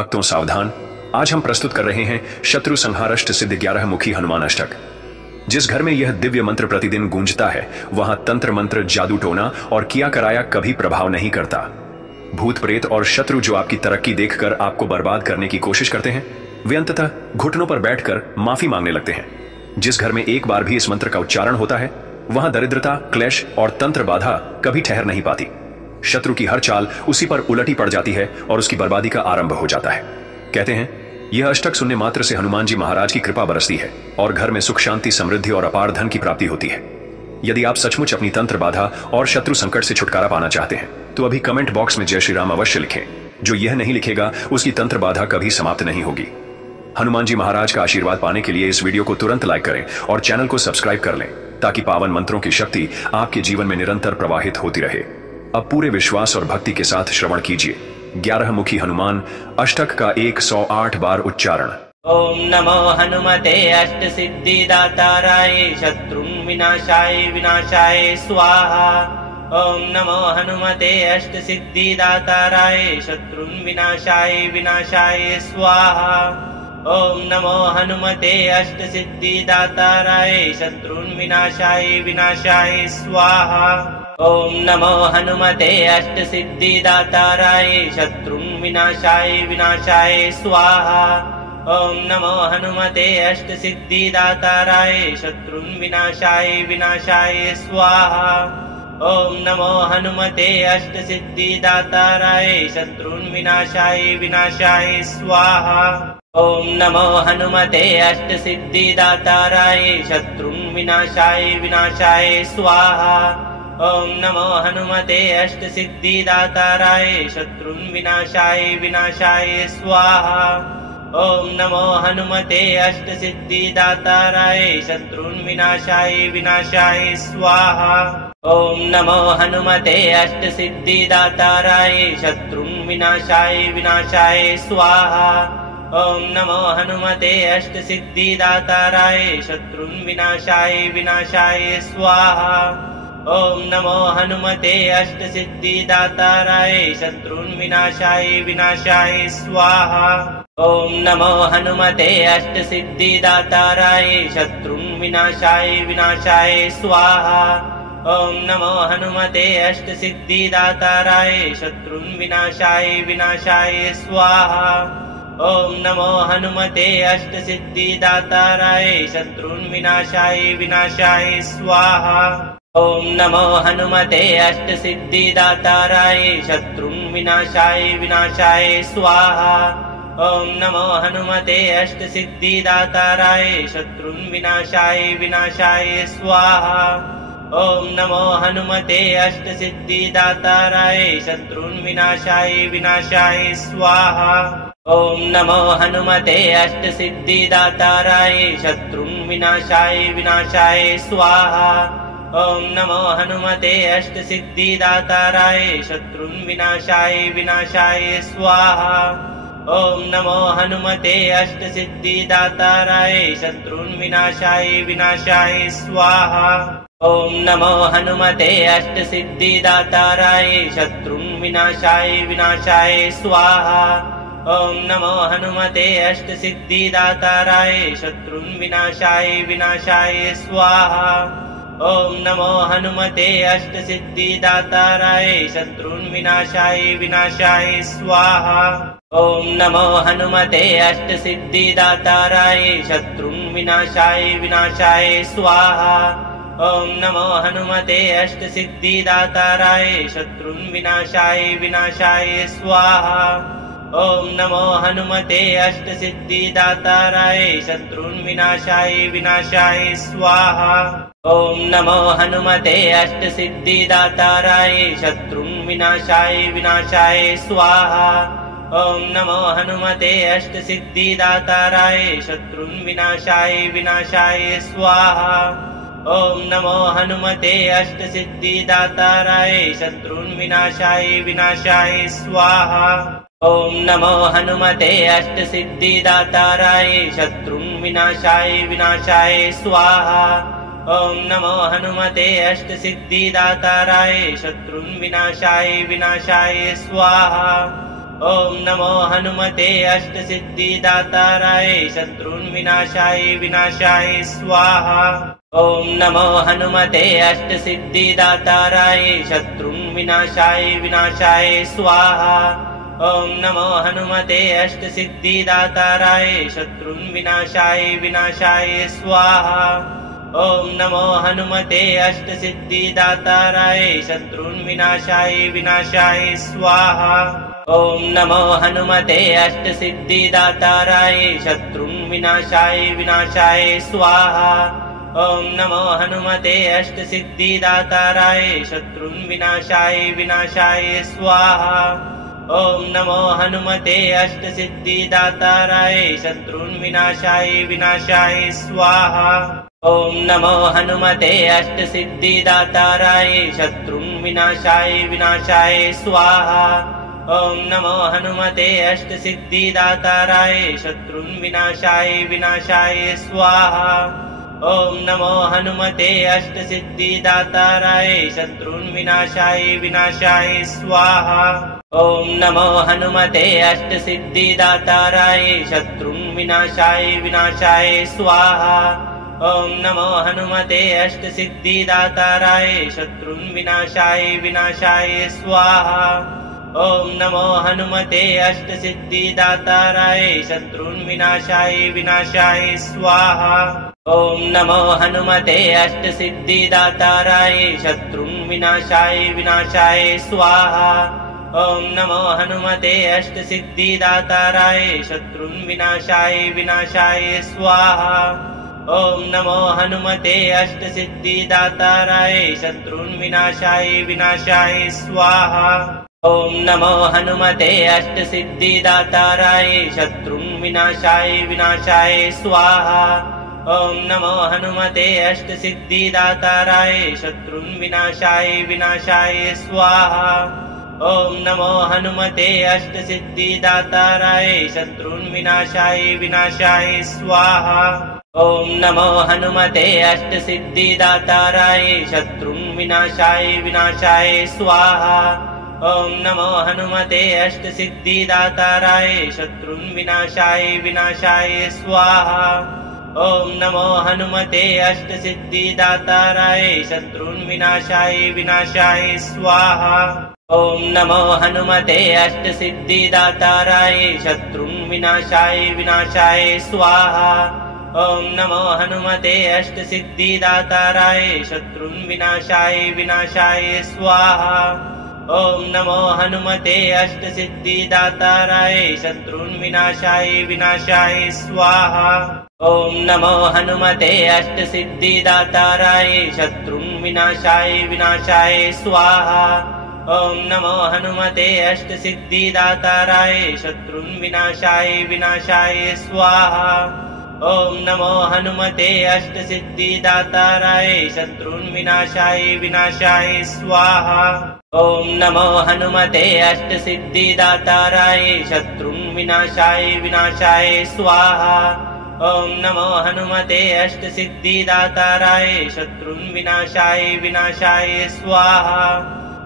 भक्तों सावधान, आज हम प्रस्तुत कर रहे हैं शत्रु संहारष्ट सिद्ध 11 मुखी हनुमान अष्टक। जिस घर में यह दिव्य मंत्र प्रतिदिन गूंजता है वहां तंत्र मंत्र, जादू टोना और किया कराया कभी प्रभाव नहीं करता। भूत प्रेत और शत्रु जो आपकी तरक्की देखकर आपको बर्बाद करने की कोशिश करते हैं, वे अंततः घुटनों पर बैठकर माफी मांगने लगते हैं। जिस घर में एक बार भी इस मंत्र का उच्चारण होता है वहां दरिद्रता, क्लेश और तंत्र बाधा कभी ठहर नहीं पाती। शत्रु की हर चाल उसी पर उलटी पड़ जाती है और उसकी बर्बादी का आरंभ हो जाता है। कहते हैं यह अष्टक सुनने मात्र से हनुमान जी महाराज की कृपा बरसती है और घर में सुख शांति, समृद्धि और अपार धन की प्राप्ति होती है। यदि आप सचमुच अपनी तंत्र बाधा और शत्रु संकट से छुटकारा पाना चाहते हैं तो अभी कमेंट बॉक्स में जय श्री राम अवश्य लिखें। जो यह नहीं लिखेगा उसकी तंत्र बाधा कभी समाप्त नहीं होगी। हनुमान जी महाराज का आशीर्वाद पाने के लिए इस वीडियो को तुरंत लाइक करें और चैनल को सब्सक्राइब कर लें ताकि पावन मंत्रों की शक्ति आपके जीवन में निरंतर प्रवाहित होती रहे। अब पूरे विश्वास और भक्ति के साथ श्रवण कीजिए 11 मुखी हनुमान अष्टक का 108 बार उच्चारण। ओम नमो हनुमते अष्ट सिद्धिदाताराय शत्रुन् विनाशाय विनाशाय स्वाहा। ओम नमो हनुमते अष्ट सिद्धिदाताराय शत्रुन् विनाशाय विनाशाय स्वाहा। ओम नमो हनुमते अष्ट सिद्धिदाताराय शत्रुन् विनाशाय विनाशाय स्वाहा। ओम नमो हनुमते अष्ट सिद्धिदाताराय शत्रुन् विनाशाय विनाशाय स्वाहा। ओम नमो हनुमते अष्ट सिद्धिदाताराय शत्रुन् विनाशाय विनाशाय स्वाहा। ओम नमो हनुमते अष्ट सिद्धिदाताराय शत्रुन् विनाशाय विनाशाय स्वाहा। ओम नमो हनुमते अष्ट सिद्धिदाताराय शत्रुन् विनाशाय विनाशाय स्वाहा। ओम नमो हनुमते अष्ट सिद्धिदाताराय शत्रुन् विनाशाय विनाशाय स्वाहा। ओम नमो हनुमते अष्ट सिद्धिदाताराय शत्रुन् विनाशाय विनाशाय स्वाहा। ओम नमो हनुमते अष्ट सिद्धिदाताराय शत्रुन् विनाशाय विनाशाय स्वाहा। ओम नमो हनुमते अष्ट सिद्धिदाताराय शत्रुन् विनाशाय विनाशाय स्वाहा। ओम नमो हनुमते अष्ट सिद्धिदाताराय शत्रुन् विनाशाय विनाशाय स्वाहा। ओम नमो हनुमते अष्ट सिद्धिदाताराय शत्रुन् विनाशाय विनाशाय स्वाहा। ओम नमो हनुमते अष्ट सिद्धिदाताराय शत्रुन् विनाशाय विनाशाय स्वाहा। ओम नमो हनुमते अष्ट सिद्धिदाताराय शत्रुन् विनाशाय विनाशाय स्वाहा। ओम नमो हनुमते अष्ट सिद्धिदाताराय शत्रुन् विनाशाय विनाशाय स्वाहा। ओम नमो हनुमते अष्ट सिद्धिदाताराय शत्रुन् विनाशाय विनाशाय स्वाहा। ओम नमो हनुमते अष्ट सिद्धिदाताराय शत्रुन् विनाशाय विनाशाय स्वाहा। ओम नमो हनुमते अष्ट सिद्धिदाताराय शत्रुन् विनाशाय विनाशाय स्वाहा। ओम नमो हनुमते अष्ट सिद्धिदाताराय शत्रुन् विनाशाय विनाशाय स्वाहा। ओम नमो हनुमते अष्ट सिद्धिदाताराय शत्रुन् विनाशाय विनाशाय स्वाहा। ओम नमो हनुमते अष्ट सिद्धिदाताराय शत्रुन् विनाशाय विनाशाय स्वाहा। ओम नमो हनुमते अष्ट सिद्धिदाताराय शत्रुन् विनाशाय विनाशाय स्वाहा। ओम नमो हनुमते अष्ट सिद्धिदाताराय शत्रुन् विनाशाय विनाशाय स्वाहा। ओम नमो हनुमते अष्ट सिद्धिदाताराय शत्रुन् विनाशाय विनाशाय स्वाहा। ओम नमो हनुमते अष्ट सिद्धिदाताराय शत्रुन् विनाशाय विनाशाय स्वाहा। ओम नमो हनुमते अष्ट सिद्धिदाताराय शत्रुन् विनाशाय विनाशाय स्वाहा। ओम नमो हनुमते अष्ट सिद्धिदाताराय शत्रुन् विनाशाय विनाशाय स्वाहा। ओम नमो हनुमते अष्ट सिद्धिदाताराय शत्रुन् विनाशाय विनाशाय स्वाहा। ओम नमो हनुमते अष्ट सिद्धिदाताराय शत्रुन् विनाशाय विनाशाय स्वाहा। ओम नमो हनुमते अष्ट सिद्धिदाताराय शत्रुन् विनाशाय विनाशाय स्वाहा। ओम नमो हनुमते अष्ट सिद्धिदाताराय शत्रुन् विनाशाय विनाशाय स्वाहा। ॐ नमो हनुमते अष्टसिद्धिदाताराय शत्रून् विनाशाय विनाशाय स्वाहा। ॐ नमो हनुमते अष्टसिद्धिदाताराय शत्रून् विनाशाय विनाशाय स्वाहा। ॐ नमो हनुमते अष्टसिद्धिदाताराय शत्रून् विनाशाय विनाशाय स्वाहा। ॐ नमो हनुमते अष्टसिद्धिदाताराय शत्रून् विनाशाय विनाशाय स्वाहा। ॐ नमो हनुमते अष्टसिद्धिदाताराय शत्रून् विनाशाय विनाशाय स्वाहा। ॐ नमो हनुमते अष्टसिद्धिदाताराय शत्रून् विनाशाय विनाशाय स्वाहा। ॐ नमो हनुमते अष्टसिद्धिदाताराय शत्रून् विनाशाय विनाशाय स्वाहा। ॐ नमो हनुमते अष्टसिद्धिदाताराय शत्रून् विनाशाय विनाशाय स्वाहा। ॐ नमो हनुमते अष्टसिद्धिदाताराय शत्रून् विनाशाय विनाशाय स्वाहा। ॐ नमो हनुमते अष्टसिद्धिदाताराय शत्रून् विनाशाय विनाशाय स्वाहा। ॐ नमो हनुमते अष्टसिद्धिदाताराय शत्रून् विनाशाय विनाशाय स्वाहा। ॐ नमो हनुमते अष्टसिद्धिदाताराय शत्रून् विनाशाय विनाशाय स्वाहा। ॐ नमो हनुमते अष्टसिद्धिदाताराय शत्रून् विनाशाय विनाशाय स्वाहा। ॐ नमो हनुमते अष्टसिद्धिदाताराय शत्रून् विनाशाय विनाशाय स्वाहा। ॐ नमो हनुमते अष्टसिद्धिदाताराय शत्रून् विनाशाय विनाशाय स्वाहा। ॐ नमो हनुमते अष्टसिद्धिदाताराय शत्रून् विनाशाय विनाशाय स्वाहा। ॐ नमो हनुमते अष्टसिद्धिदाताराय शत्रून् विनाशाय विनाशाय स्वाहा। ॐ नमो हनुमते अष्टसिद्धिदाताराय शत्रून् विनाशाय विनाशाय स्वाहा। ॐ नमो हनुमते अष्टसिद्धिदाताराय शत्रून् विनाशाय विनाशाय स्वाहा। ॐ नमो हनुमते अष्टसिद्धिदाताराय शत्रून् विनाशाय विनाशाय स्वाहा। ॐ नमो हनुमते अष्टसिद्धिदाताराय शत्रून् विनाशाय विनाशाय स्वाहा। ॐ नमो हनुमते अष्टसिद्धिदाताराय शत्रून् विनाशाय विनाशाय स्वाहा। ॐ नमो हनुमते अष्टसिद्धिदाताराय शत्रून् विनाशाय विनाशाय स्वाहा। ॐ नमो हनुमते अष्टसिद्धिदाताराय शत्रून् विनाशाय विनाशाय स्वाहा। ॐ नमो हनुमते अष्टसिद्धिदाताराय शत्रून् विनाशाय विनाशाय स्वाहा। ॐ नमो हनुमते अष्टसिद्धिदाताराय शत्रून् विनाशाय विनाशाय स्वाहा। ॐ नमो हनुमते अष्टसिद्धिदाताराय शत्रून् विनाशाय विनाशाय स्वाहा। ॐ नमो हनुमते अष्टसिद्धिदाताराय शत्रून् विनाशाय विनाशाय स्वाहा। ॐ नमो हनुमते अष्टसिद्धिदाताराय शत्रून् विनाशाय विनाशाय स्वाहा। ॐ नमो हनुमते अष्टसिद्धिदाताराय शत्रून् विनाशाय विनाशाय स्वाहा।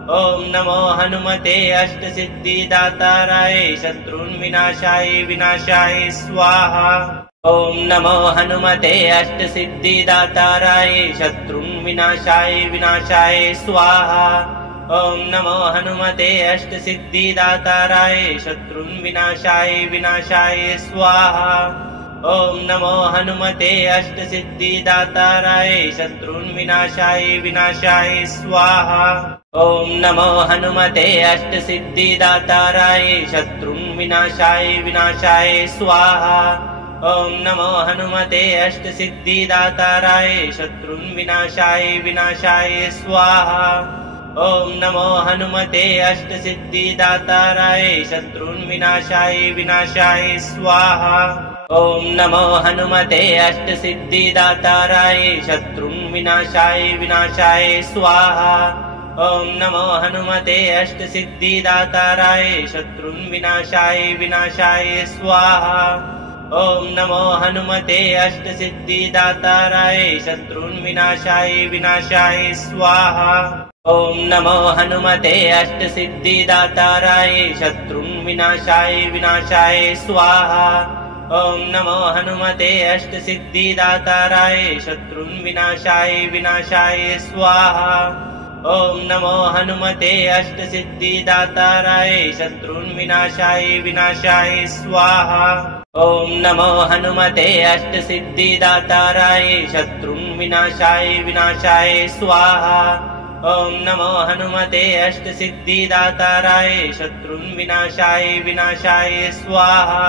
ॐ नमो हनुमते अष्टसिद्धिदाताराय शत्रून् विनाशाय विनाशाय स्वाहा। ॐ नमो हनुमते अष्टसिद्धिदाताराय शत्रून् विनाशाय विनाशाय स्वाहा। ॐ नमो हनुमते अष्टसिद्धिदाताराय शत्रून् विनाशाय विनाशाय स्वाहा। ॐ नमो हनुमते अष्टसिद्धिदाताराय शत्रून् विनाशाय विनाशाय स्वाहा। ॐ नमो हनुमते अष्टसिद्धिदाताराय शत्रून् विनाशाय विनाशाय स्वाहा। ॐ नमो हनुमते अष्टसिद्धिदाताराय शत्रून् विनाशाय विनाशाय स्वाहा। ॐ नमो हनुमते अष्टसिद्धिदाताराय शत्रून् विनाशाय विनाशाय स्वाहा। ॐ नमो हनुमते अष्टसिद्धिदाताराय शत्रून् विनाशाय विनाशाय स्वाहा। ॐ नमो हनुमते अष्टसिद्धिदाताराय शत्रून् विनाशाय विनाशाय स्वाहा। ॐ नमो हनुमते अष्टसिद्धिदाताराय शत्रून् विनाशाय विनाशाय स्वाहा। ॐ नमो हनुमते अष्टसिद्धिदाताराय शत्रुन् विनाशाय स्वाहा। ॐ नमो हनुमते अष्टसिद्धिदाताराय शत्रुन् विनाशाय स्वाहा। ॐ नमो हनुमते अष्टसिद्धिदाताराय शत्रुन् विनाशाय स्वाहा। ॐ नमो हनुमते अष्टसिद्धिदाताराय शत्रुन् विनाशाय स्वाहा। ॐ नमो हनुमते अष्टसिद्धिदाताराय शत्रुन् विनाशाय स्वाहा।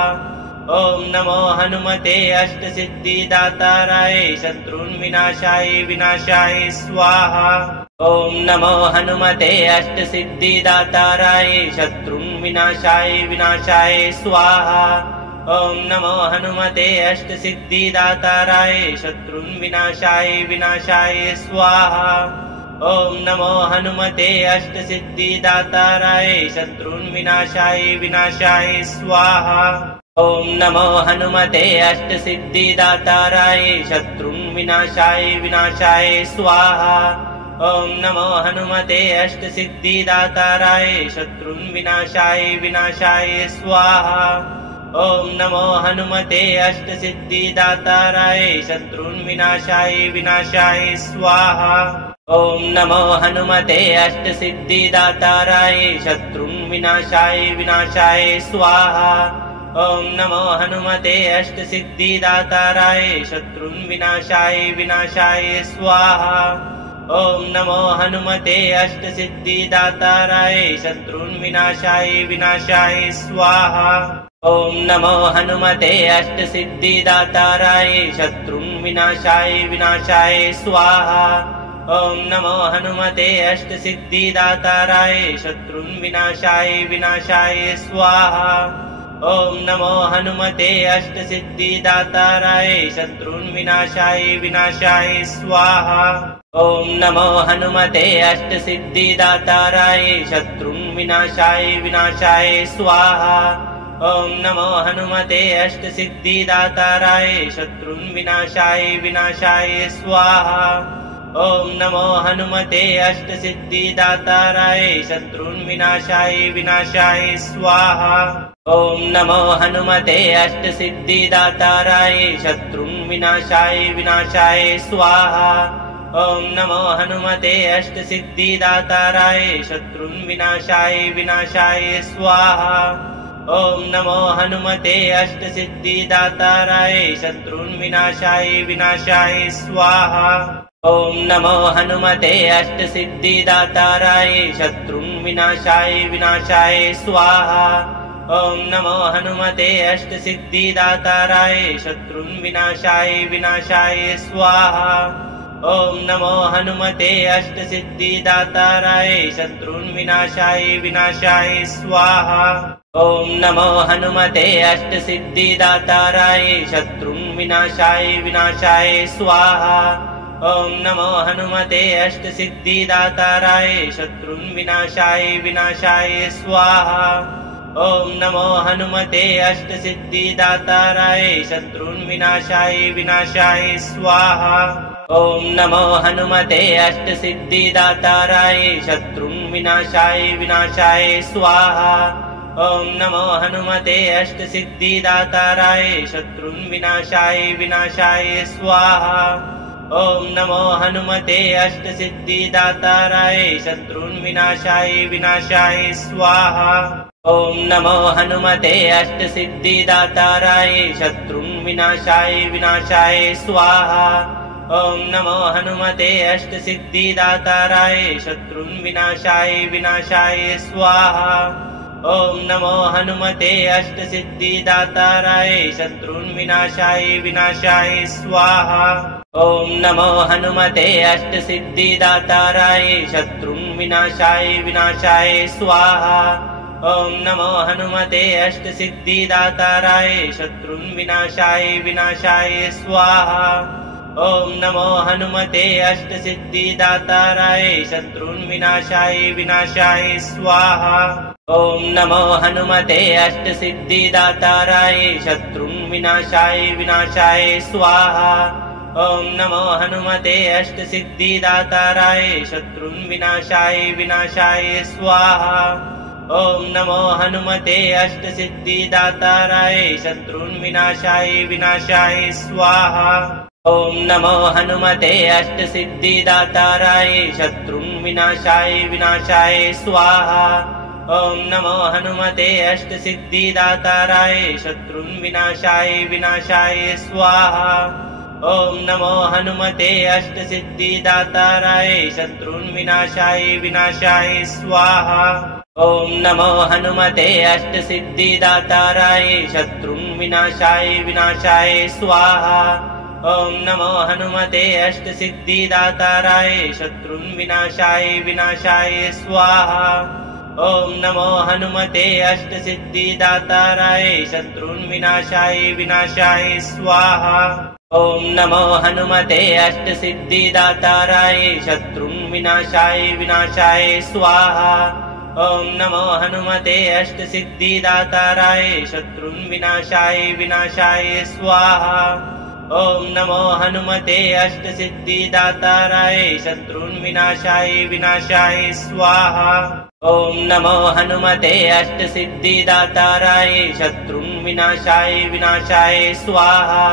ॐ नमो हनुमते अष्टसिद्धिदाताराय शत्रुन् विनाशाय स्वाहा। ॐ नमो हनुमते अष्टसिद्धिदाताराय शत्रुन् विनाशाय स्वाहा। ॐ नमो हनुमते अष्टसिद्धिदाताराय शत्रुन् विनाशाय स्वाहा। ॐ नमो हनुमते अष्टसिद्धिदाताराय शत्रुन् विनाशाय स्वाहा। ॐ नमो हनुमते अष्टसिद्धिदाताराय शत्रुन् विनाशाय स्वाहा। ॐ नमो हनुमते अष्टसिद्धिदाताराय शत्रुन् विनाशाय स्वाहा। ॐ नमो हनुमते अष्टसिद्धिदाताराय शत्रुन् विनाशाय स्वाहा। ॐ नमो हनुमते अष्टसिद्धिदाताराय शत्रुन् विनाशाय स्वाहा। ॐ नमो हनुमते अष्टसिद्धिदाताराय शत्रुन् विनाशाय स्वाहा। ॐ नमो हनुमते अष्टसिद्धिदाताराय शत्रुन् विनाशाय स्वाहा। ॐ नमो हनुमते अष्टसिद्धिदाताराय शत्रुन् विनाशाय स्वाहा। ॐ नमो हनुमते अष्टसिद्धिदाताराय शत्रुन् विनाशाय स्वाहा। ॐ नमो हनुमते अष्टसिद्धिदाताराय शत्रुन् विनाशाय स्वाहा। ॐ नमो हनुमते अष्टसिद्धिदाताराय शत्रुन् विनाशाय स्वाहा। ॐ नमो हनुमते अष्टसिद्धिदाताराय शत्रुन् विनाशाय स्वाहा। ॐ नमो हनुमते अष्टसिद्धिदाताराय शत्रुन् विनाशाय स्वाहा। ॐ नमो हनुमते अष्टसिद्धिदाताराय शत्रुन् विनाशाय स्वाहा। ॐ नमो हनुमते अष्टसिद्धिदाताराय शत्रुन् विनाशाय स्वाहा। ॐ नमो हनुमते अष्टसिद्धिदाताराय शत्रुन् विनाशाय स्वाहा। ॐ नमो हनुमते अष्टसिद्धिदाताराय शत्रुन् विनाशाय स्वाहा। ॐ नमो हनुमते अष्टसिद्धिदाताराय शत्रुन् विनाशाय स्वाहा। ॐ नमो हनुमते अष्टसिद्धिदाताराय शत्रुन् विनाशाय स्वाहा। ॐ नमो हनुमते अष्टसिद्धिदाताराय शत्रुन् विनाशाय स्वाहा। ॐ नमो हनुमते अष्टसिद्धिदाताराय शत्रुन् विनाशाय स्वाहा। ॐ नमो हनुमते अष्टसिद्धिदाताराय शत्रुन् विनाशाय स्वाहा। ॐ नमो हनुमते अष्टसिद्धिदाताराय शत्रुन् विनाशाय स्वाहा। ॐ नमो हनुमते अष्टसिद्धिदाताराय शत्रुन् विनाशाय स्वाहा। ॐ नमो हनुमते अष्टसिद्धिदाताराय शत्रुन् विनाशाय स्वाहा। ॐ नमो हनुमते अष्टसिद्धिदाताराय शत्रुन् विनाशाय स्वाहा। ॐ नमो हनुमते अष्टसिद्धिदाताराय शत्रुन् विनाशाय स्वाहा। ॐ नमो हनुमते अष्टसिद्धिदाताराय शत्रुन् विनाशाय स्वाहा। ॐ नमो हनुमते अष्टसिद्धिदाताराय शत्रुन् विनाशाय स्वाहा। ॐ नमो हनुमते अष्टसिद्धिदाताराय शत्रुन् विनाशाय स्वाहा। ॐ नमो हनुमते अष्टसिद्धिदाताराय शत्रुन् विनाशाय स्वाहा। ॐ नमो हनुमते अष्टसिद्धिदाताराय शत्रुन् विनाशाय स्वाहा। ॐ नमो हनुमते अष्टसिद्धिदाताराय शत्रुन् विनाशाय विनाशाय स्वाहा। ॐ नमो हनुमते अष्टसिद्धिदाताराय शत्रुन् विनाशाय विनाशाय स्वाहा। ॐ नमो हनुमते अष्टसिद्धिदाताराय शत्रुन् विनाशाय विनाशाय स्वाहा। ॐ नमो हनुमते अष्टसिद्धिदाताराय शत्रुन् विनाशाय विनाशाय स्वाहा। ॐ नमो हनुमते अष्टसिद्धिदाताराय शत्रुन् विनाशाय विनाशाय स्वाहा। ॐ नमो हनुमते अष्टसिद्धिदाताराय शत्रुन् विनाशाय विनाशाय स्वाहा। ॐ नमो हनुमते अष्टसिद्धिदाताराय शत्रुन् विनाशाय विनाशाय स्वाहा। ॐ नमो हनुमते अष्टसिद्धिदाताराय शत्रुन् विनाशाय विनाशाय स्वाहा। ॐ नमो हनुमते अष्टसिद्धिदाताराय शत्रुन् विनाशाय विनाशाय स्वाहा। ॐ नमो हनुमते अष्टसिद्धिदाताराय शत्रुन् विनाशाय विनाशाय स्वाहा। ॐ नमो हनुमते अष्टसिद्धिदाताराय शत्रुन् विनाशाय विनाशाय स्वाहा। ॐ नमो हनुमते अष्टसिद्धिदाताराय शत्रुन् विनाशाय विनाशाय स्वाहा।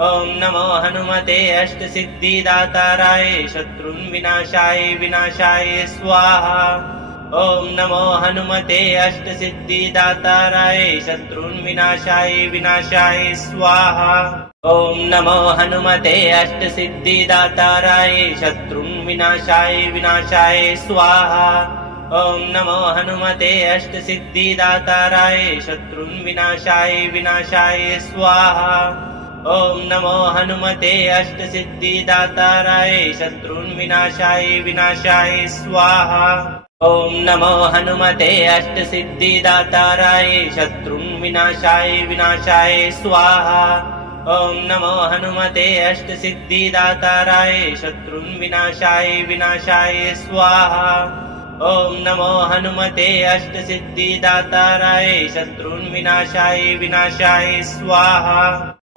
ॐ नमो हनुमते अष्टसिद्धिदाताराय शत्रुन् विनाशाय विनाशाय स्वाहा। ॐ नमो हनुमते अष्टसिद्धिदाताराय शत्रुन् विनाशाय विनाशाय स्वाहा। ॐ नमो हनुमते अष्टसिद्धिदाताराय शत्रुन् विनाशाय विनाशाय स्वाहा। ॐ नमो हनुमते अष्टसिद्धिदाताराय शत्रुन् विनाशाय विनाशाय स्वाहा। ॐ नमो हनुमते अष्टसिद्धिदाताराय शत्रुन् विनाशाय विनाशाय स्वाहा। ॐ नमो हनुमते अष्टसिद्धिदाताराय शत्रुन् विनाशाय विनाशाय स्वाहा। ॐ नमो हनुमते अष्टसिद्धिदाताराय शत्रुन् विनाशाय विनाशाय स्वाहा। ॐ नमो हनुमते अष्टसिद्धिदाताराय शत्रुन् विनाशाय विनाशाय स्वाहा।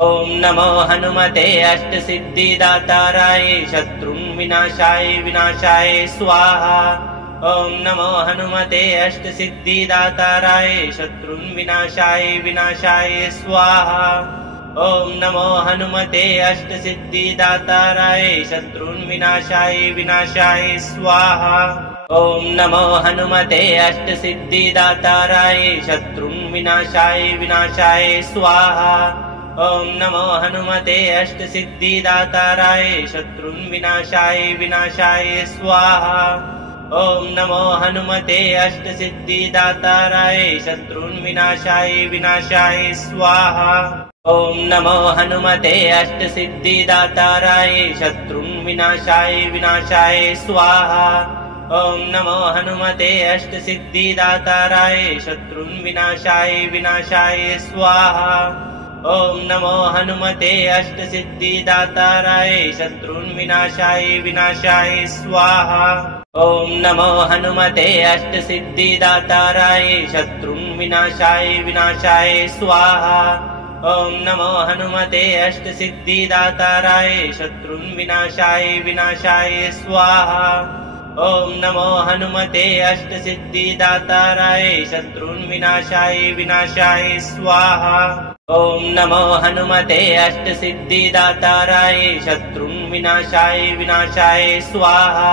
ॐ नमो हनुमते अष्टसिद्धिदाताराय शत्रुन् विनाशाय विनाशाय स्वाहा। ॐ नमो हनुमते अष्टसिद्धिदाताराय शत्रुन् विनाशाय विनाशाय स्वाहा। ॐ नमो हनुमते अष्टसिद्धिदाताराय शत्रुन् विनाशाय विनाशाय स्वाहा। ॐ नमो हनुमते अष्टसिद्धिदाताराय शत्रुन् विनाशाय विनाशाय स्वाहा। ॐ नमो हनुमते अष्टसिद्धिदाताराय शत्रुन् विनाशाय विनाशाय स्वाहा। ॐ नमो हनुमते अष्टसिद्धिदाताराय शत्रुन् विनाशाय विनाशाय स्वाहा। ॐ नमो हनुमते अष्टसिद्धिदाताराय शत्रुन् विनाशाय विनाशाय स्वाहा। ॐ नमो हनुमते अष्टसिद्धिदाताराय शत्रुन् विनाशाय विनाशाय स्वाहा। ॐ नमो हनुमते अष्टसिद्धिदाताराय शत्रुन् विनाशाय विनाशाय स्वाहा। ॐ नमो हनुमते अष्टसिद्धिदाताराय शत्रुन् विनाशाय विनाशाय स्वाहा। ॐ नमो हनुमते अष्टसिद्धिदाताराय शत्रुन् विनाशाय विनाशाय स्वाहा। ॐ नमो हनुमते अष्टसिद्धिदाताराय शत्रुन् विनाशाय विनाशाय स्वाहा। ॐ नमो हनुमते अष्टसिद्धिदाताराय शत्रुन् विनाशाय विनाशाय स्वाहा।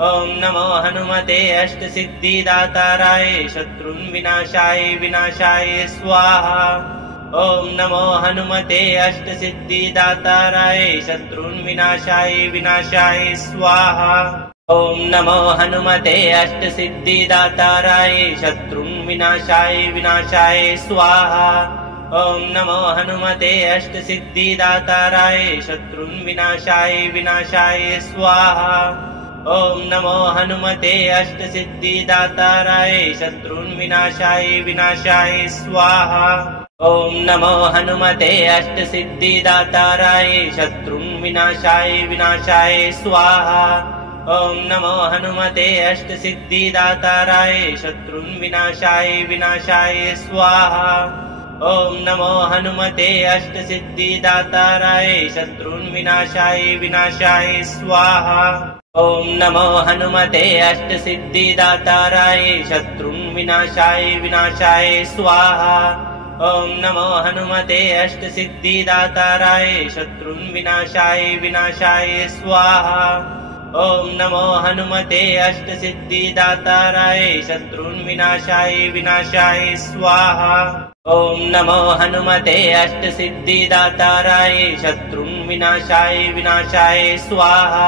ॐ नमो हनुमते अष्टसिद्धिदाताराय शत्रुन् विनाशाय विनाशाय स्वाहा। ॐ नमो हनुमते अष्टसिद्धिदाताराय शत्रुन् विनाशाय विनाशाय स्वाहा। ॐ नमो हनुमते अष्टसिद्धिदाताराय शत्रुन् विनाशाय विनाशाय स्वाहा। ॐ नमो हनुमते अष्टसिद्धिदाताराय शत्रुन् विनाशाय विनाशाय स्वाहा। ॐ नमो हनुमते अष्टसिद्धिदाताराय शत्रुन् विनाशाय विनाशाय स्वाहा। ॐ नमो हनुमते अष्टसिद्धिदाताराय शत्रुन् विनाशाय विनाशाय स्वाहा। ॐ नमो हनुमते अष्टसिद्धिदाताराय शत्रुन् विनाशाय विनाशाय स्वाहा। ॐ नमो हनुमते अष्टसिद्धिदाताराय शत्रून् विनाशाय विनाशाय स्वाहा। ॐ नमो हनुमते अष्टसिद्धिदाताराय शत्रून् विनाशाय विनाशाय स्वाहा। ॐ नमो हनुमते अष्टसिद्धिदाताराय शत्रून् विनाशाय विनाशाय स्वाहा। ॐ नमो हनुमते अष्टसिद्धिदाताराय शत्रून् विनाशाय विनाशाय स्वाहा। ॐ नमो हनुमते अष्टसिद्धिदाताराय शत्रून् विनाशाय विनाशाय स्वाहा।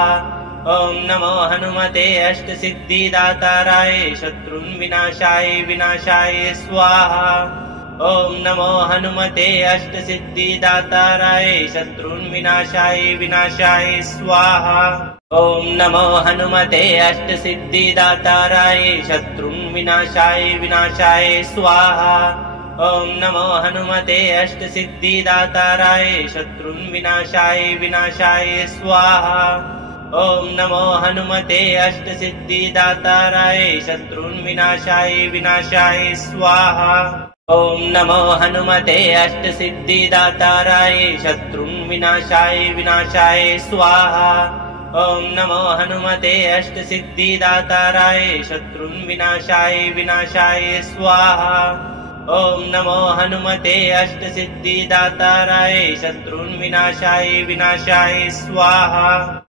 ॐ नमो हनुमते अष्टसिद्धिदाताराय शत्रून् विनाशाय विनाशाय स्वाहा। ॐ नमो हनुमते अष्टसिद्धिदाताराय शत्रून् विनाशाय विनाशाय स्वाहा। ॐ नमो हनुमते अष्टसिद्धिदाताराय शत्रून् विनाशाय विनाशाय स्वाहा। ॐ नमो हनुमते अष्टसिद्धिदाताराय शत्रून् विनाशाय विनाशाय स्वाहा। ॐ नमो हनुमते अष्टसिद्धिदाताराय शत्रून् विनाशाय विनाशाय स्वाहा। ॐ नमो हनुमते अष्टसिद्धिदाताराय शत्रून् विनाशाय विनाशाय स्वाहा। ॐ नमो हनुमते अष्टसिद्धिदाताराय शत्रून् विनाशाय विनाशाय स्वाहा। ॐ नमो हनुमते अष्टसिद्धिदाताराय शत्रून् विनाशाय विनाशाय स्वाहा।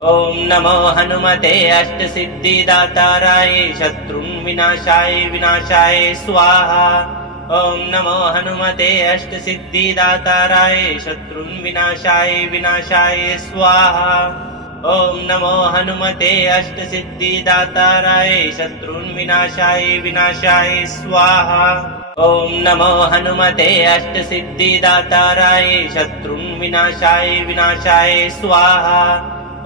ॐ नमो हनुमते अष्टसिद्धिदाताराय शत्रून् विनाशाय विनाशाय स्वाहा। ॐ नमो हनुमते अष्टसिद्धिदाताराय शत्रून् विनाशाय विनाशाय स्वाहा। ॐ नमो हनुमते अष्टसिद्धिदाताराय शत्रून् विनाशाय विनाशाय स्वाहा। ॐ नमो हनुमते अष्टसिद्धिदाताराय शत्रून् विनाशाय विनाशाय स्वाहा।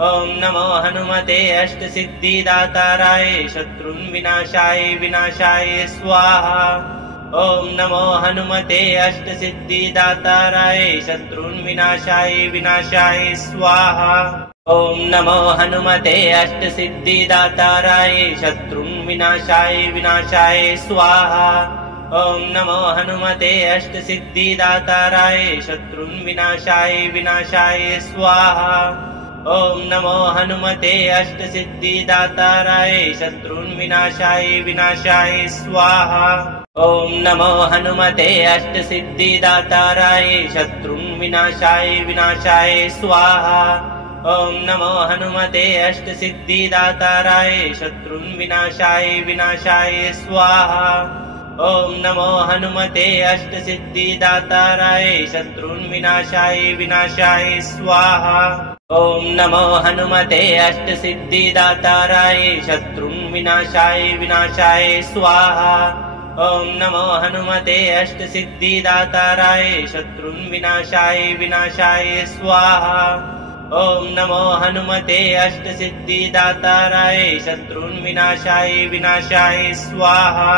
ॐ नमो हनुमते अष्टसिद्धिदाताराय शत्रून् विनाशाय विनाशाय स्वाहा। ॐ नमो हनुमते अष्टसिद्धिदाताराय शत्रून् विनाशाय विनाशाय स्वाहा। ॐ नमो हनुमते अष्टसिद्धिदाताराय शत्रून् विनाशाय विनाशाय स्वाहा। ॐ नमो हनुमते अष्टसिद्धिदाताराय शत्रून् विनाशाय विनाशाय स्वाहा। ॐ नमो हनुमते अष्टसिद्धिदाताराय शत्रून् विनाशाय विनाशाय स्वाहा। ॐ नमो हनुमते अष्टसिद्धिदाताराय शत्रून् विनाशाय विनाशाय स्वाहा। ॐ नमो हनुमते अष्टसिद्धिदाताराय शत्रून् विनाशाय विनाशाय स्वाहा। ॐ नमो हनुमते अष्टसिद्धिदाताराय शत्रून् विनाशाय विनाशाय स्वाहा। ॐ नमो हनुमते अष्टसिद्धिदाताराय शत्रून् विनाशाय विनाशाय स्वाहा। ॐ नमो हनुमते अष्टसिद्धिदाताराय शत्रून् विनाशाय विनाशाय स्वाहा। ॐ नमो हनुमते अष्टसिद्धिदाताराय शत्रून् विनाशाय विनाशाय स्वाहा।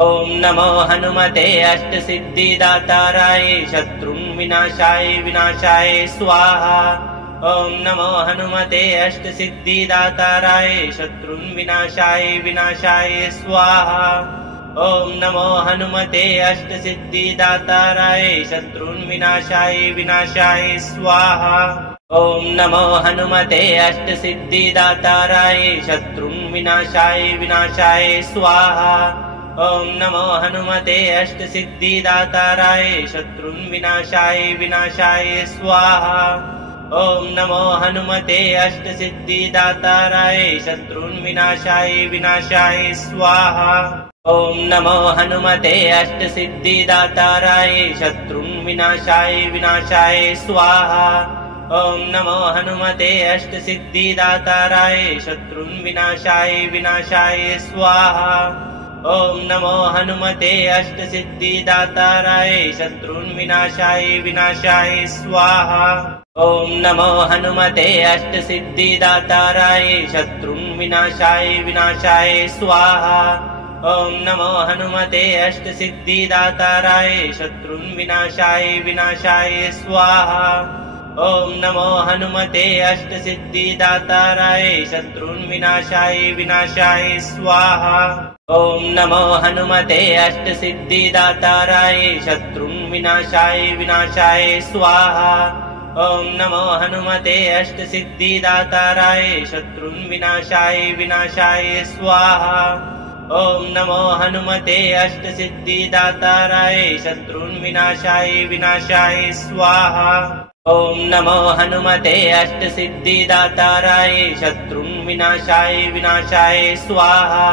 ॐ नमो हनुमते अष्टसिद्धिदाताराय शत्रून् विनाशाय विनाशाय स्वाहा। ॐ नमो हनुमते अष्टसिद्धिदाताराय शत्रून् विनाशाय विनाशाय स्वाहा। ॐ नमो हनुमते अष्टसिद्धिदाताराय शत्रून् विनाशाय विनाशाय स्वाहा। ॐ नमो हनुमते अष्टसिद्धिदाताराय शत्रून् विनाशाय विनाशाय स्वाहा। ॐ नमो हनुमते अष्टसिद्धिदाताराय शत्रून् विनाशाय विनाशाय स्वाहा। ॐ नमो हनुमते अष्टसिद्धिदाताराय शत्रून् विनाशाय विनाशाय स्वाहा। ॐ नमो हनुमते अष्टसिद्धिदाताराय शत्रून् विनाशाय विनाशाय स्वाहा। ॐ नमो हनुमते अष्टसिद्धिदाताराय शत्रून् विनाशाय विनाशाय स्वाहा। ॐ नमो हनुमते अष्टसिद्धिदाताराय शत्रून् विनाशाय विनाशाय स्वाहा। ॐ नमो हनुमते अष्टसिद्धिदाताराय शत्रून् विनाशाय विनाशाय स्वाहा। ॐ नमो हनुमते अष्टसिद्धिदाताराय शत्रून् विनाशाय विनाशाय स्वाहा। ॐ नमो हनुमते अष्टसिद्धिदाताराय शत्रुन्विनाशाय विनाशाय स्वाहा। ॐ नमो हनुमते अष्टसिद्धिदाताराय शत्रुन्विनाशाय विनाशाय स्वाहा। ॐ नमो हनुमते अष्टसिद्धिदाताराय शत्रुन्विनाशाय विनाशाय स्वाहा। ॐ नमो हनुमते अष्टसिद्धिदाताराय शत्रुन्विनाशाय विनाशाय स्वाहा। ॐ नमो हनुमते अष्टसिद्धिदाताराय शत्रुन्विनाशाय विनाशाय स्वाहा।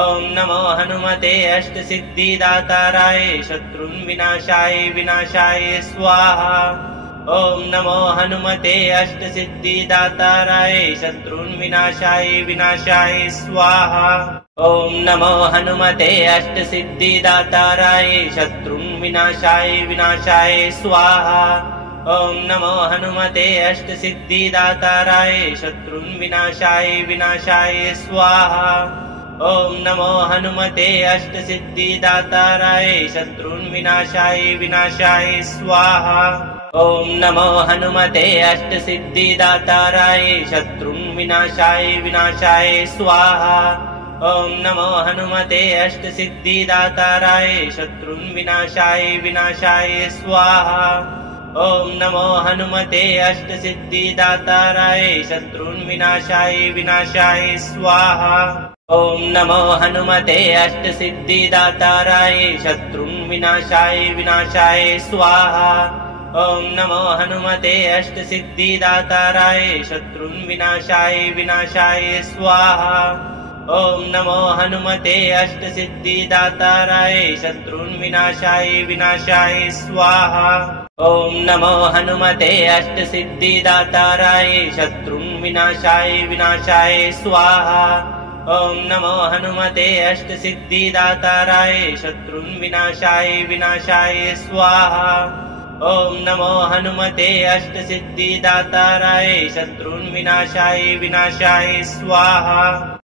ॐ नमो हनुमते अष्टसिद्धिदाताराय शत्रुन्विनाशाय विनाशाय स्वाहा। ॐ नमो हनुमते अष्टसिद्धिदाताराय शत्रुन्विनाशाय विनाशाय स्वाहा। ॐ नमो हनुमते अष्टसिद्धिदाताराय शत्रुन्विनाशाय विनाशाय स्वाहा। ॐ नमो हनुमते अष्टसिद्धिदाताराय शत्रुन्विनाशाय विनाशाय स्वाहा। ॐ नमो हनुमते अष्टसिद्धिदाताराय शत्रुन्विनाशाय विनाशाय स्वाहा। ॐ नमो हनुमते अष्टसिद्धिदाताराय शत्रुन्विनाशाय विनाशाय स्वाहा। ॐ नमो हनुमते अष्टसिद्धिदाताराय शत्रुन्विनाशाय विनाशाय स्वाहा। ॐ नमो हनुमते अष्टसिद्धिदाताराय शत्रुन्विनाशाय विनाशाय स्वाहा। ॐ नमो हनुमते अष्टसिद्धिदाताराय शत्रुन्विनाशाय विनाशाय स्वाहा। ॐ नमो हनुमते अष्टसिद्धिदाताराय शत्रुन्विनाशाय विनाशाय स्वाहा। ॐ नमो हनुमते अष्टसिद्धिदाताराय शत्रुन्विनाशाय विनाशाय स्वाहा। ॐ नमो हनुमते अष्टसिद्धिदाताराय शत्रुन्विनाशाय विनाशाय स्वाहा। ॐ नमो हनुमते अष्टसिद्धिदाताराय शत्रुन्विनाशाय विनाशाय स्वाहा। ॐ नमो हनुमते अष्टसिद्धिदाताराय शत्रुन्विनाशाय विनाशाय स्वाहा।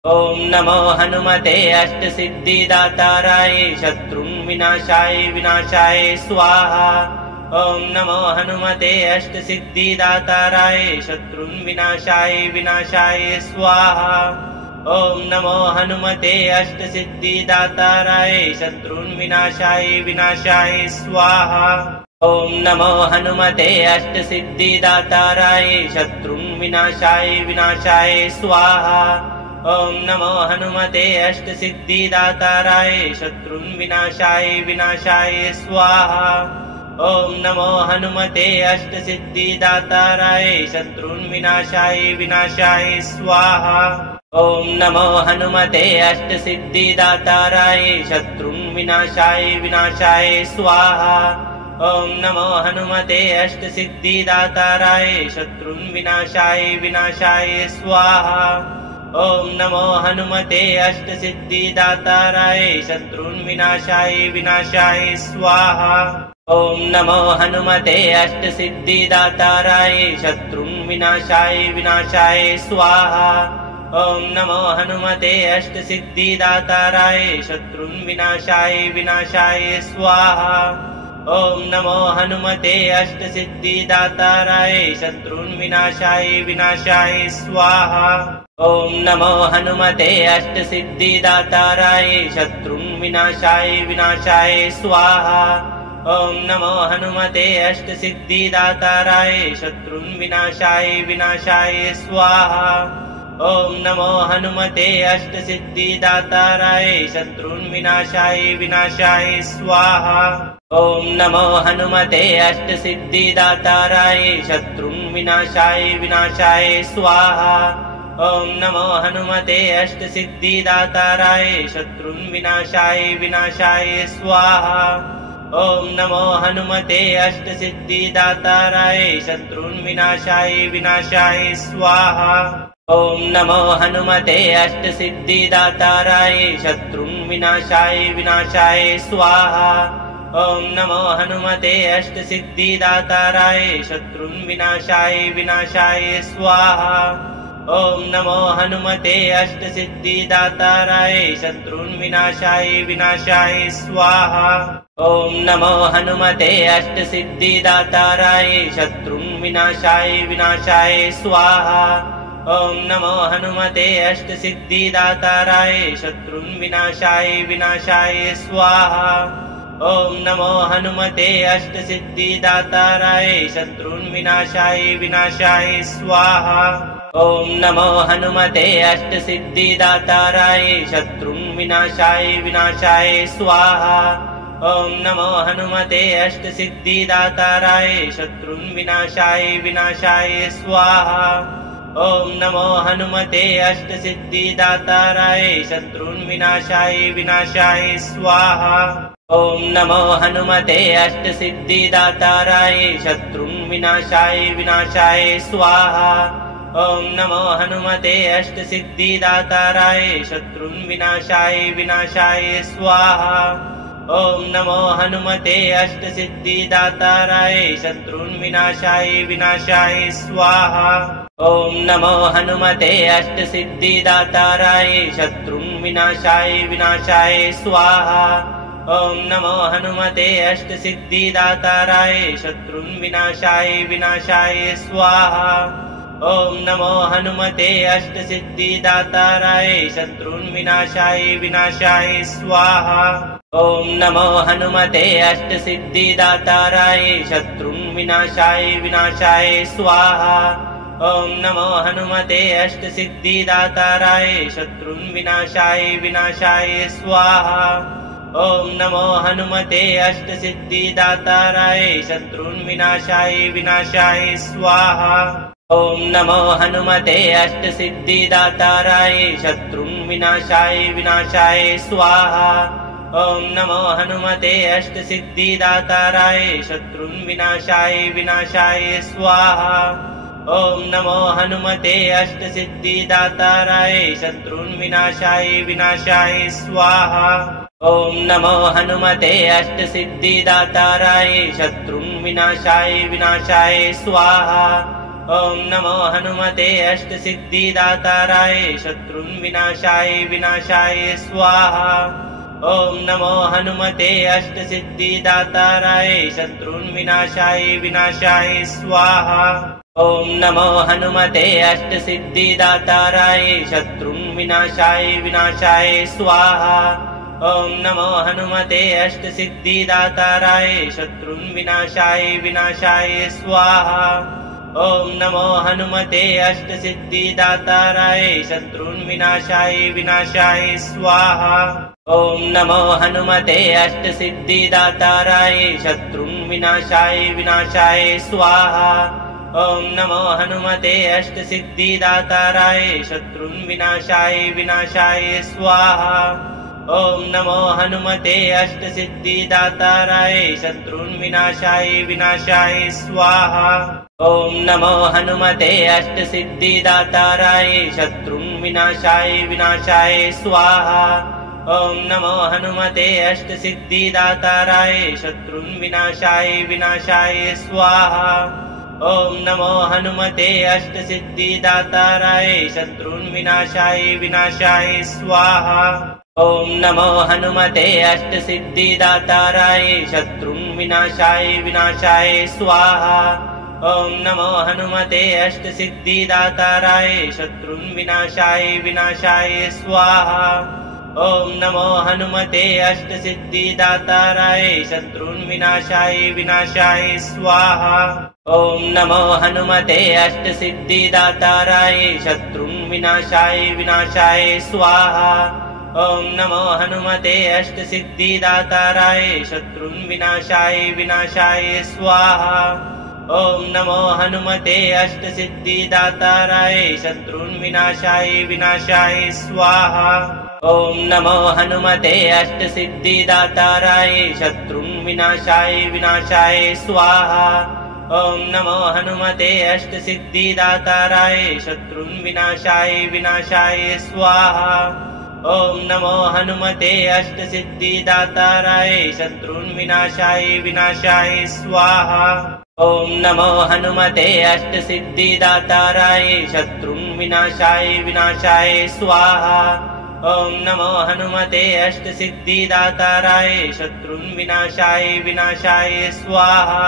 ॐ नमो हनुमते अष्टसिद्धिदाताराय शत्रुन्विनाशाय विनाशाय स्वाहा। ॐ नमो हनुमते अष्टसिद्धिदाताराय शत्रुन्विनाशाय विनाशाय स्वाहा। ॐ नमो हनुमते अष्टसिद्धिदाताराय शत्रुन्विनाशाय विनाशाय स्वाहा। ॐ नमो हनुमते अष्टसिद्धिदाताराय शत्रुन्विनाशाय विनाशाय स्वाहा। ॐ नमो हनुमते अष्टसिद्धिदाताराय शत्रुन्विनाशाय विनाशाय स्वाहा। ॐ नमो हनुमते अष्टसिद्धिदाताराय शत्रुन्विनाशाय विनाशाय स्वाहा। ॐ नमो हनुमते अष्टसिद्धिदाताराय शत्रुन्विनाशाय विनाशाय स्वाहा। ॐ नमो हनुमते अष्टसिद्धिदाताराय शत्रुन्विनाशाय विनाशाय स्वाहा। ॐ नमो हनुमते अष्टसिद्धिदाताराय शत्रुन्विनाशाय विनाशाय स्वाहा। ॐ नमो हनुमते अष्टसिद्धिदाताराय शत्रुन्विनाशाय विनाशाय स्वाहा। ॐ नमो हनुमते अष्टसिद्धिदाताराय शत्रुन्विनाशाय विनाशाय स्वाहा। ॐ नमो हनुमते अष्टसिद्धिदाताराय शत्रुन्विनाशाय विनाशाय स्वाहा। ॐ नमो हनुमते अष्टसिद्धिदाताराय शत्रुन्विनाशाय विनाशाय स्वाहा। ॐ नमो हनुमते अष्टसिद्धिदाताराय शत्रुन्विनाशाय विनाशाय स्वाहा। ॐ नमो हनुमते अष्टसिद्धिदाताराय शत्रुन्विनाशाय विनाशाय स्वाहा। ॐ नमो हनुमते अष्टसिद्धिदाताराय शत्रुन्विनाशाय विनाशाय स्वाहा। ॐ नमो हनुमते अष्टसिद्धिदाताराय शत्रुन्विनाशाय विनाशाय स्वाहा। ॐ नमो हनुमते अष्टसिद्धिदाताराय शत्रुन्विनाशाय विनाशाय स्वाहा। ॐ नमो हनुमते अष्टसिद्धिदाताराय शत्रुन्विनाशाय विनाशाय स्वाहा। ॐ नमो हनुमते अष्टसिद्धिदाताराय शत्रुन्विनाशाय विनाशाय स्वाहा। ॐ नमो हनुमते अष्टसिद्धिदाताराय शत्रून् विनाशाय विनाशाय स्वाहा। ॐ नमो हनुमते अष्टसिद्धिदाताराय शत्रून् विनाशाय विनाशाय स्वाहा। ॐ नमो हनुमते अष्टसिद्धिदाताराय शत्रून् विनाशाय विनाशाय स्वाहा। ॐ नमो हनुमते अष्टसिद्धिदाताराय शत्रून् विनाशाय विनाशाय स्वाहा। ॐ नमो हनुमते अष्टसिद्धिदाताराय शत्रून् विनाशाय विनाशाय स्वाहा। ॐ नमो हनुमते अष्टसिद्धिदाताराय शत्रून् विनाशाय विनाशाय स्वाहा। ॐ नमो हनुमते अष्टसिद्धिदाताराय शत्रून् विनाशाय विनाशाय स्वाहा। ॐ नमो हनुमते अष्टसिद्धिदाताराय शत्रून् विनाशाय विनाशाय स्वाहा। ॐ नमो हनुमते अष्टसिद्धिदाताराय शत्रून् विनाशाय विनाशाय स्वाहा। ॐ नमो हनुमते अष्टसिद्धिदाताराय शत्रून् विनाशाय विनाशाय स्वाहा। ॐ नमो हनुमते अष्टसिद्धिदाताराय शत्रून् विनाशाय विनाशाय स्वाहा। ॐ नमो हनुमते अष्टसिद्धिदाताराय शत्रून् विनाशाय विनाशाय स्वाहा। ॐ नमो हनुमते अष्टसिद्धिदाताराय शत्रून् विनाशाय विनाशाय स्वाहा। ॐ नमो हनुमते अष्टसिद्धिदाताराय शत्रून् विनाशाय विनाशाय स्वाहा। ॐ नमो हनुमते अष्टसिद्धिदाताराय शत्रून् विनाशाय विनाशाय स्वाहा। ॐ नमो हनुमते अष्टसिद्धिदाताराय शत्रून् विनाशाय विनाशाय स्वाहा। ॐ नमो हनुमते अष्टसिद्धिदाताराय शत्रून् विनाशाय विनाशाय स्वाहा। ॐ नमो हनुमते अष्टसिद्धिदाताराय शत्रून् विनाशाय विनाशाय स्वाहा। ॐ नमो हनुमते अष्टसिद्धिदाताराय शत्रून् विनाशाय विनाशाय स्वाहा। ॐ नमो हनुमते अष्टसिद्धिदाताराय शत्रून् विनाशाय विनाशाय स्वाहा। ॐ नमो हनुमते अष्टसिद्धिदाताराय शत्रून् विनाशाय विनाशाय स्वाहा। ॐ नमो हनुमते अष्टसिद्धिदाताराय शत्रून् विनाशाय विनाशाय स्वाहा। ॐ नमो हनुमते अष्टसिद्धिदाताराय शत्रून् विनाशाय विनाशाय स्वाहा। ॐ नमो हनुमते अष्टसिद्धिदाताराय शत्रून् विनाशाय विनाशाय स्वाहा। ॐ नमो हनुमते अष्टसिद्धिदाताराय शत्रून् विनाशाय विनाशाय स्वाहा। ॐ नमो हनुमते अष्टसिद्धिदाताराय शत्रून् विनाशाय विनाशाय स्वाहा। ॐ नमो हनुमते अष्टसिद्धिदाताराय शत्रून् विनाशाय विनाशाय स्वाहा। ॐ नमो हनुमते अष्टसिद्धिदाताराय शत्रून् विनाशाय विनाशाय स्वाहा। ॐ नमो हनुमते अष्टसिद्धिदाताराय शत्रून् विनाशाय विनाशाय स्वाहा। ॐ नमो हनुमते अष्टसिद्धिदाताराय शत्रून् विनाशाय विनाशाय स्वाहा। ॐ नमो हनुमते अष्टसिद्धिदाताराय शत्रून् विनाशाय विनाशाय स्वाहा। ॐ नमो हनुमते अष्टसिद्धिदाताराय शत्रून् विनाशाय विनाशाय स्वाहा। ॐ नमो हनुमते अष्टसिद्धिदाताराय शत्रून् विनाशाय विनाशाय स्वाहा। ॐ नमो हनुमते अष्टसिद्धिदाताराय शत्रून् विनाशाय विनाशाय स्वाहा। ॐ नमो हनुमते अष्टसिद्धिदाताराय शत्रून् विनाशाय विनाशाय स्वाहा। ॐ नमो हनुमते अष्टसिद्धिदाताराय शत्रून् विनाशाय विनाशाय स्वाहा। ॐ नमो हनुमते अष्टसिद्धिदाताराय शत्रून् विनाशाय विनाशाय स्वाहा। ॐ नमो हनुमते अष्टसिद्धिदाताराय शत्रून् विनाशाय विनाशाय स्वाहा। ॐ नमो हनुमते अष्टसिद्धिदाताराय शत्रून् विनाशाय विनाशाय स्वाहा। ॐ नमो हनुमते अष्टसिद्धिदाताराय शत्रून् विनाशाय विनाशाय स्वाहा। ॐ नमो हनुमते अष्टसिद्धिदाताराय शत्रुन् विनाशाय स्वाहा। ॐ नमो हनुमते अष्टसिद्धिदाताराय शत्रुन् विनाशाय स्वाहा।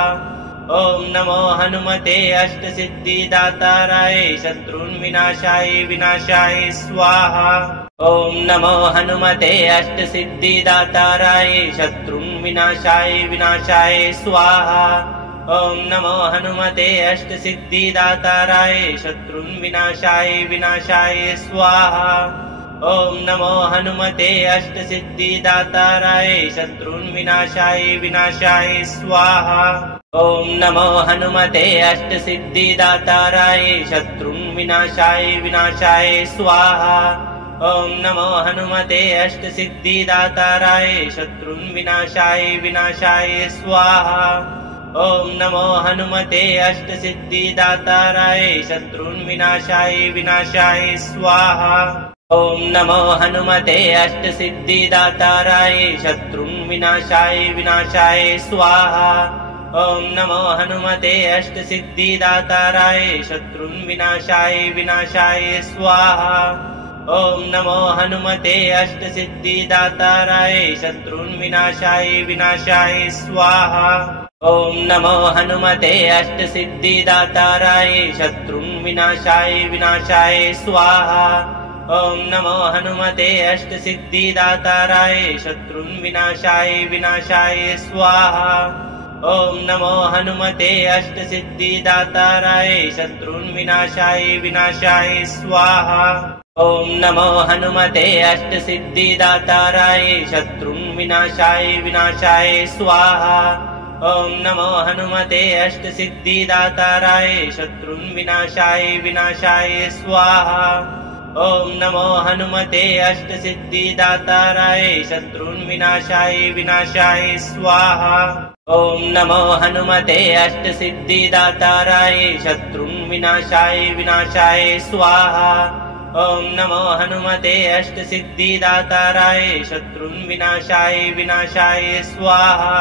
ॐ नमो हनुमते अष्टसिद्धिदाताराय शत्रुन् विनाशाय स्वाहा। ॐ नमो हनुमते अष्टसिद्धिदाताराय शत्रुन् विनाशाय स्वाहा। ॐ नमो हनुमते अष्टसिद्धिदाताराय शत्रुन् विनाशाय स्वाहा। ॐ नमो हनुमते अष्टसिद्धिदाताराय शत्रुन् विनाशाय स्वाहा। ॐ नमो हनुमते अष्टसिद्धिदाताराय शत्रुन् विनाशाय स्वाहा। ॐ नमो हनुमते अष्टसिद्धिदाताराय शत्रुन् विनाशाय स्वाहा। ॐ नमो हनुमते अष्टसिद्धिदाताराय शत्रुन् विनाशाय स्वाहा। ॐ नमो हनुमते अष्टसिद्धिदाताराय शत्रुन् विनाशाय स्वाहा। ॐ नमो हनुमते अष्टसिद्धिदाताराय शत्रुन् विनाशाय स्वाहा। ॐ नमो हनुमते अष्टसिद्धिदाताराय शत्रुन् विनाशाय स्वाहा। ॐ नमो हनुमते अष्टसिद्धिदाताराय शत्रुन् विनाशाय स्वाहा। ॐ नमो हनुमते अष्टसिद्धिदाताराय शत्रुन् विनाशाय स्वाहा। ॐ नमो हनुमते अष्टसिद्धिदाताराय शत्रुन् विनाशाय स्वाहा। ॐ नमो हनुमते अष्टसिद्धिदाताराय शत्रुन् विनाशाय स्वाहा। ॐ नमो हनुमते अष्टसिद्धिदाताराय शत्रुन् विनाशाय स्वाहा। ॐ नमो हनुमते अष्टसिद्धिदाताराय शत्रुन् विनाशाय स्वाहा। ॐ नमो हनुमते अष्टसिद्धिदाताराय शत्रुन् विनाशाय स्वाहा। ॐ नमो हनुमते अष्टसिद्धिदाताराय शत्रुन् विनाशाय स्वाहा।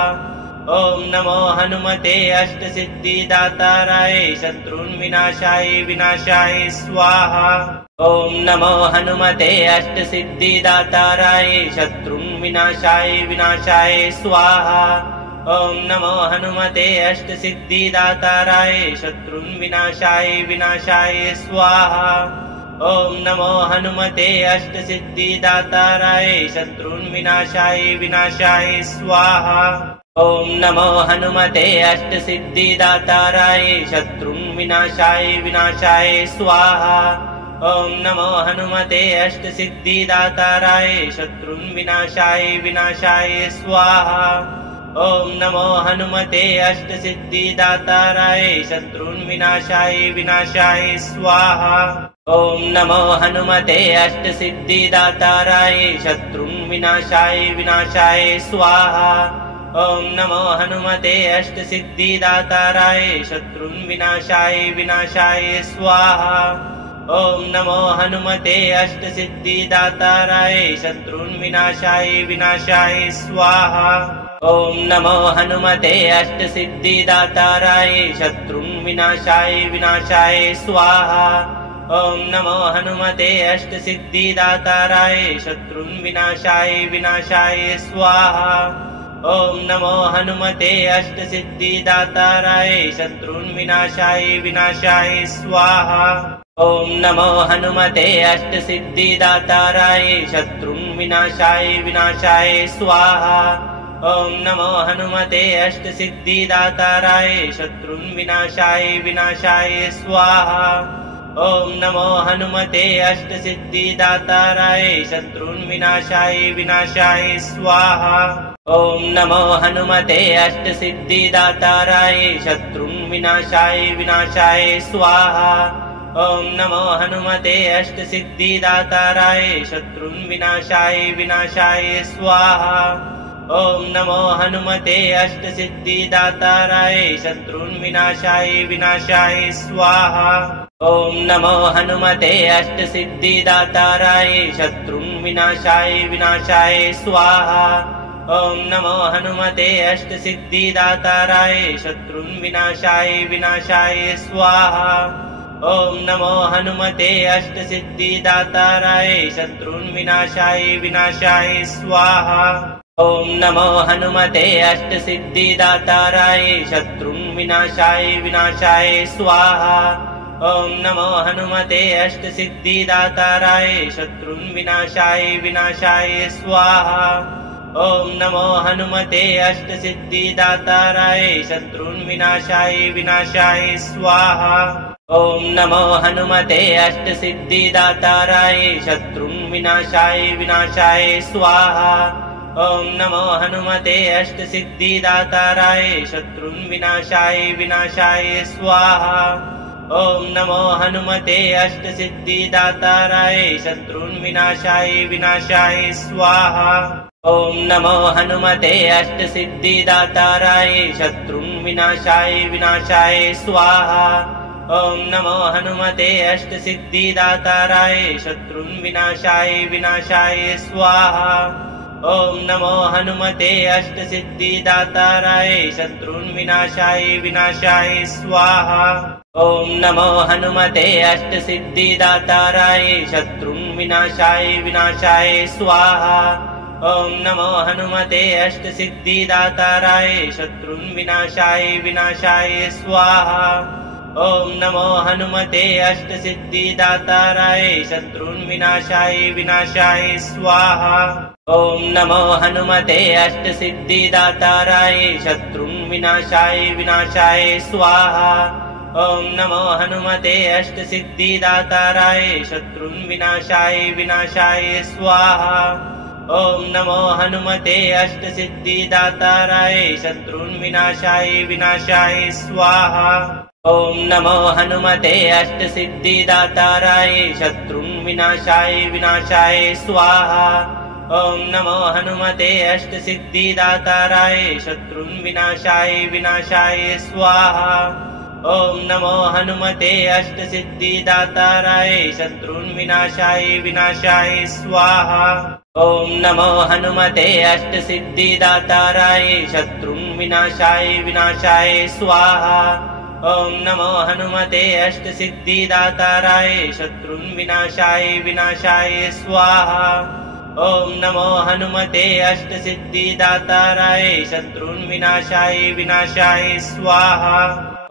ॐ नमो हनुमते अष्टसिद्धिदाताराय शत्रुन् विनाशाय स्वाहा। ॐ नमो हनुमते अष्टसिद्धिदाताराय शत्रुन् विनाशाय स्वाहा। ॐ नमो हनुमते अष्टसिद्धिदाताराय शत्रुन् विनाशाय स्वाहा। ॐ नमो हनुमते अष्टसिद्धिदाताराय शत्रुन् विनाशाय स्वाहा। ॐ नमो हनुमते अष्टसिद्धिदाताराय शत्रुन् विनाशाय स्वाहा। ॐ नमो हनुमते अष्टसिद्धिदाताराय शत्रुन् विनाशाय स्वाहा। ॐ नमो हनुमते अष्टसिद्धिदाताराय शत्रुन् विनाशाय स्वाहा। ॐ नमो हनुमते अष्टसिद्धिदाताराय शत्रुन् विनाशाय स्वाहा। ॐ नमो हनुमते अष्टसिद्धिदाताराय शत्रुन् विनाशाय स्वाहा। ॐ नमो हनुमते अष्टसिद्धिदाताराय शत्रुन् विनाशाय स्वाहा। ॐ नमो हनुमते अष्टसिद्धिदाताराय शत्रुन् विनाशाय स्वाहा। ॐ नमो हनुमते अष्टसिद्धिदाताराय शत्रुन् विनाशाय स्वाहा। ॐ नमो हनुमते अष्टसिद्धिदाताराय शत्रुन् विनाशाय स्वाहा। ॐ नमो हनुमते अष्टसिद्धिदाताराय शत्रुन् विनाशाय स्वाहा। ॐ नमो हनुमते अष्टसिद्धिदाताराय शत्रुन् विनाशाय स्वाहा। ॐ नमो हनुमते अष्टसिद्धिदाताराय शत्रुन् विनाशाय स्वाहा। ॐ नमो हनुमते अष्टसिद्धिदाताराय शत्रुन् विनाशाय स्वाहा। ॐ नमो हनुमते अष्टसिद्धिदाताराय शत्रुन् विनाशाय स्वाहा। ॐ नमो हनुमते अष्टसिद्धिदाताराय शत्रुन् विनाशाय स्वाहा। ॐ नमो हनुमते अष्टसिद्धिदाताराय शत्रुन् विनाशाय स्वाहा। ॐ नमो हनुमते अष्टसिद्धिदाताराय शत्रुन् विनाशाय विनाशाय स्वाहा। ॐ नमो हनुमते अष्टसिद्धिदाताराय शत्रुन् विनाशाय विनाशाय स्वाहा। ॐ नमो हनुमते अष्टसिद्धिदाताराय शत्रुन् विनाशाय विनाशाय स्वाहा। ॐ नमो हनुमते अष्टसिद्धिदाताराय शत्रुन् विनाशाय विनाशाय स्वाहा। ॐ नमो हनुमते अष्टसिद्धिदाताराय शत्रुन् विनाशाय विनाशाय स्वाहा। ॐ नमो हनुमते अष्टसिद्धिदाताराय शत्रुन् विनाशाय विनाशाय स्वाहा। ॐ नमो हनुमते अष्टसिद्धिदाताराय शत्रुन् विनाशाय विनाशाय स्वाहा। ॐ नमो हनुमते अष्टसिद्धिदाताराय शत्रुन् विनाशाय विनाशाय स्वाहा। ॐ नमो हनुमते अष्टसिद्धिदाताराय शत्रुन् विनाशाय विनाशाय स्वाहा। ॐ नमो हनुमते अष्टसिद्धिदाताराय शत्रुन् विनाशाय विनाशाय स्वाहा। ॐ नमो हनुमते अष्टसिद्धिदाताराय शत्रुन् विनाशाय विनाशाय स्वाहा। ॐ नमो हनुमते अष्टसिद्धिदाताराय शत्रुन् विनाशाय विनाशाय स्वाहा। ॐ नमो हनुमते अष्टसिद्धिदाताराय शत्रुन् विनाशाय विनाशाय स्वाहा। ॐ नमो हनुमते अष्टसिद्धिदाताराय शत्रुन् विनाशाय विनाशाय स्वाहा। ॐ नमो हनुमते अष्टसिद्धिदाताराय शत्रुन् विनाशाय विनाशाय स्वाहा। ॐ नमो हनुमते अष्टसिद्धिदाताराय शत्रुन् विनाशाय विनाशाय स्वाहा। ॐ नमो हनुमते अष्टसिद्धिदाताराय शत्रुन् विनाशाय विनाशाय स्वाहा। ॐ नमो हनुमते अष्टसिद्धिदाताराय शत्रुन् विनाशाय विनाशाय स्वाहा। ॐ नमो हनुमते अष्टसिद्धिदाताराय शत्रुन् विनाशाय विनाशाय स्वाहा। ॐ नमो हनुमते अष्टसिद्धिदाताराय शत्रुन् विनाशाय विनाशाय स्वाहा। ॐ नमो हनुमते अष्टसिद्धिदाताराय शत्रुन् विनाशाय विनाशाय स्वाहा। ॐ नमो हनुमते अष्टसिद्धिदाताराय शत्रुन् विनाशाय विनाशाय स्वाहा। ॐ नमो हनुमते अष्टसिद्धिदाताराय शत्रुन् विनाशाय विनाशाय स्वाहा।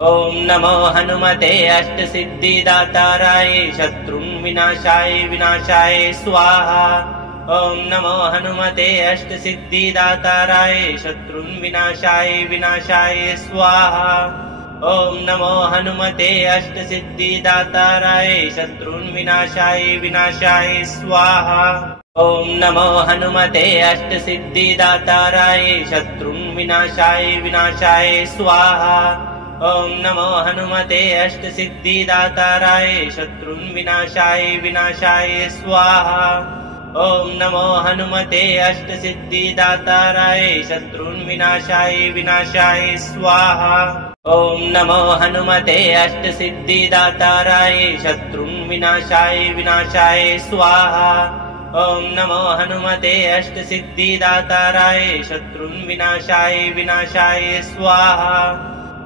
ॐ नमो हनुमते अष्टसिद्धिदाताराय शत्रुन् विनाशाय विनाशाय स्वाहा। ॐ नमो हनुमते अष्टसिद्धिदाताराय शत्रुन् विनाशाय विनाशाय स्वाहा। ॐ नमो हनुमते अष्टसिद्धिदाताराय शत्रुन् विनाशाय विनाशाय स्वाहा। ॐ नमो हनुमते अष्टसिद्धिदाताराय शत्रुन् विनाशाय विनाशाय स्वाहा। ॐ नमो हनुमते अष्टसिद्धिदाताराय शत्रुन् विनाशाय विनाशाय स्वाहा। ॐ नमो हनुमते अष्टसिद्धिदाताराय शत्रुन् विनाशाय विनाशाय स्वाहा। ॐ नमो हनुमते अष्टसिद्धिदाताराय शत्रुन् विनाशाय विनाशाय स्वाहा। ॐ नमो हनुमते अष्टसिद्धिदाताराय शत्रुन् विनाशाय विनाशाय स्वाहा।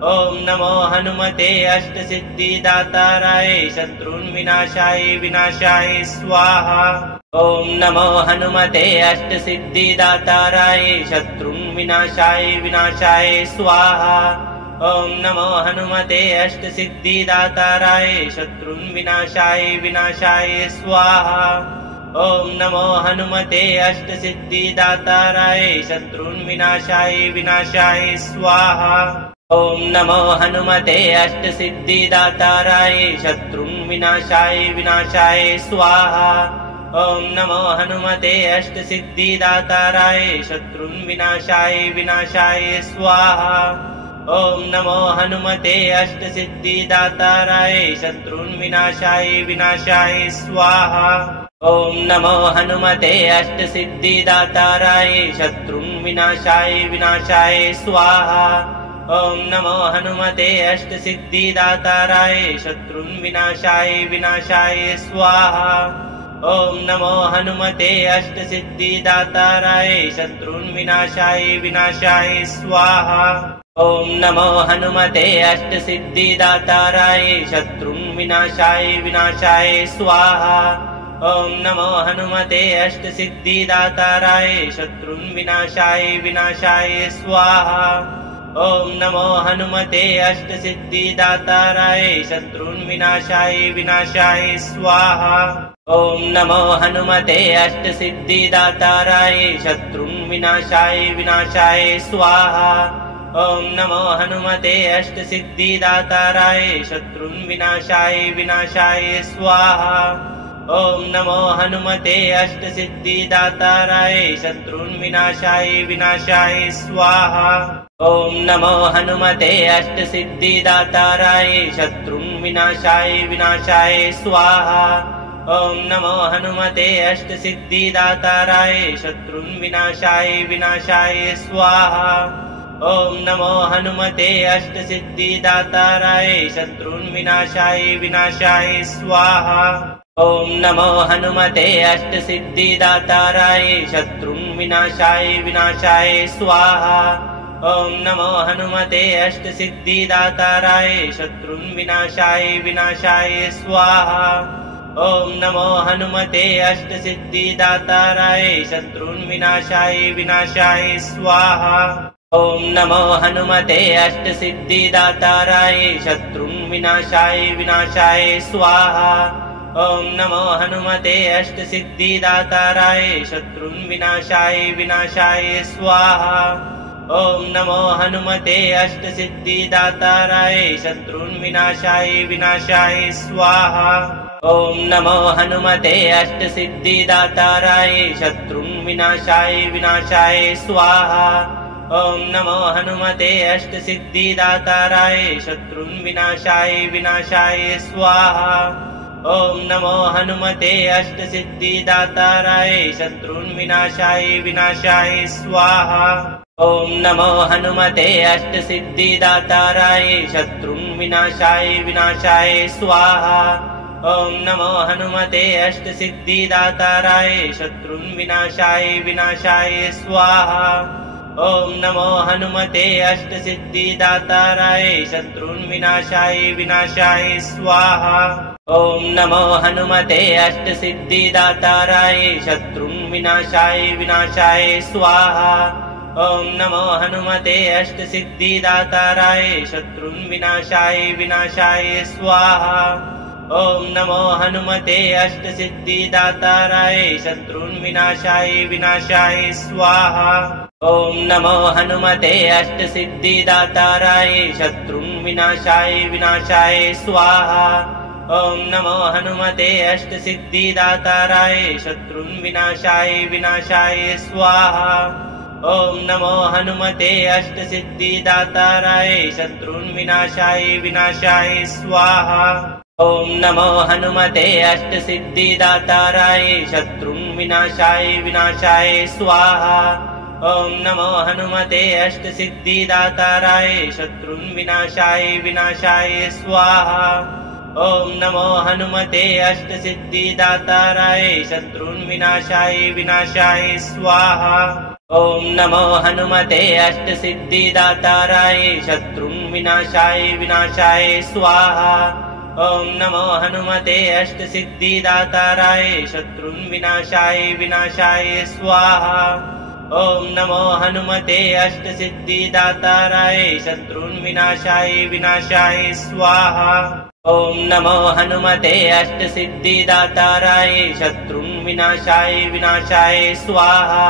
ॐ नमो हनुमते अष्टसिद्धिदाताराय शत्रुन् विनाशाय विनाशाय स्वाहा। ॐ नमो हनुमते अष्टसिद्धिदाताराय शत्रुन् विनाशाय विनाशाय स्वाहा। ॐ नमो हनुमते अष्टसिद्धिदाताराय शत्रुन् विनाशाय विनाशाय स्वाहा। ॐ नमो हनुमते अष्टसिद्धिदाताराय शत्रुन् विनाशाय विनाशाय स्वाहा। ॐ नमो हनुमते अष्टसिद्धिदाताराय शत्रुन् विनाशाय विनाशाय स्वाहा। ॐ नमो हनुमते अष्टसिद्धिदाताराय शत्रुन् विनाशाय विनाशाय स्वाहा। ॐ नमो हनुमते अष्टसिद्धिदाताराय शत्रुन् विनाशाय विनाशाय स्वाहा। ॐ नमो हनुमते अष्टसिद्धिदाताराय शत्रुन् विनाशाय विनाशाय स्वाहा। ॐ नमो हनुमते अष्टसिद्धिदाताराय शत्रुन् विनाशाय विनाशाय स्वाहा। ॐ नमो हनुमते अष्टसिद्धिदाताराय शत्रून् विनाशाय विनाशाय स्वाहा। ॐ नमो हनुमते अष्टसिद्धिदाताराय शत्रून् विनाशाय विनाशाय स्वाहा। ॐ नमो हनुमते अष्टसिद्धिदाताराय शत्रून् विनाशाय विनाशाय स्वाहा। ॐ नमो हनुमते अष्टसिद्धिदाताराय शत्रून् विनाशाय विनाशाय स्वाहा। ॐ नमो हनुमते अष्टसिद्धिदाताराय शत्रून् विनाशाय विनाशाय स्वाहा। ॐ नमो हनुमते अष्टसिद्धिदाताराय शत्रून् विनाशाय विनाशाय स्वाहा। ॐ नमो हनुमते अष्टसिद्धिदाताराय शत्रून् विनाशाय विनाशाय स्वाहा। ॐ नमो हनुमते अष्टसिद्धिदाताराय शत्रून् विनाशाय विनाशाय स्वाहा। ॐ नमो हनुमते अष्टसिद्धिदाताराय शत्रून् विनाशाय विनाशाय स्वाहा। ॐ नमो हनुमते अष्टसिद्धिदाताराय शत्रून् विनाशाय विनाशाय स्वाहा। ॐ नमो हनुमते अष्टसिद्धिदाताराय शत्रून् विनाशाय विनाशाय स्वाहा। ॐ नमो हनुमते अष्टसिद्धिदाताराय शत्रून् विनाशाय विनाशाय स्वाहा। ॐ नमो हनुमते अष्टसिद्धिदाताराय शत्रून् विनाशाय विनाशाय स्वाहा। ॐ नमो हनुमते अष्टसिद्धिदाताराय शत्रून् विनाशाय विनाशाय स्वाहा। ॐ नमो हनुमते अष्टसिद्धिदाताराय शत्रून् विनाशाय विनाशाय स्वाहा। ॐ नमो हनुमते अष्टसिद्धिदाताराय शत्रून् विनाशाय विनाशाय स्वाहा। ॐ नमो हनुमते अष्टसिद्धिदाताराय शत्रून् विनाशाय विनाशाय स्वाहा। ॐ नमो हनुमते अष्टसिद्धिदाताराय शत्रून् विनाशाय विनाशाय स्वाहा। ॐ नमो हनुमते अष्टसिद्धिदाताराय शत्रून् विनाशाय विनाशाय स्वाहा। ॐ नमो हनुमते अष्टसिद्धिदाताराय शत्रून् विनाशाय विनाशाय स्वाहा। ॐ नमो हनुमते अष्टसिद्धिदाताराय शत्रून् विनाशाय विनाशाय स्वाहा। ॐ नमो हनुमते अष्टसिद्धिदाताराय शत्रून् विनाशाय विनाशाय स्वाहा। ॐ नमो हनुमते अष्टसिद्धिदाताराय शत्रून् विनाशाय विनाशाय स्वाहा। ॐ नमो हनुमते अष्टसिद्धिदाताराय शत्रून् विनाशाय विनाशाय स्वाहा। ॐ नमो हनुमते अष्टसिद्धिदाताराय शत्रून् विनाशाय विनाशाय स्वाहा। ॐ नमो हनुमते अष्टसिद्धिदाताराय शत्रून् विनाशाय विनाशाय स्वाहा। ॐ नमो हनुमते अष्टसिद्धिदाताराय शत्रून् विनाशाय विनाशाय स्वाहा। ॐ नमो हनुमते अष्टसिद्धिदाताराय शत्रून् विनाशाय विनाशाय स्वाहा। ॐ नमो हनुमते अष्टसिद्धिदाताराय शत्रून् विनाशाय विनाशाय स्वाहा। ॐ नमो हनुमते अष्टसिद्धिदाताराय शत्रून् विनाशाय विनाशाय स्वाहा। ॐ नमो हनुमते अष्टसिद्धिदाताराय शत्रून् विनाशाय विनाशाय स्वाहा। ॐ नमो हनुमते अष्टसिद्धिदाताराय शत्रून् विनाशाय विनाशाय स्वाहा। ॐ नमो हनुमते अष्टसिद्धिदाताराय शत्रून् विनाशाय विनाशाय स्वाहा। ॐ नमो हनुमते अष्टसिद्धिदाताराय शत्रून् विनाशाय विनाशाय स्वाहा। ॐ नमो हनुमते अष्टसिद्धिदाताराय शत्रून् विनाशाय विनाशाय स्वाहा।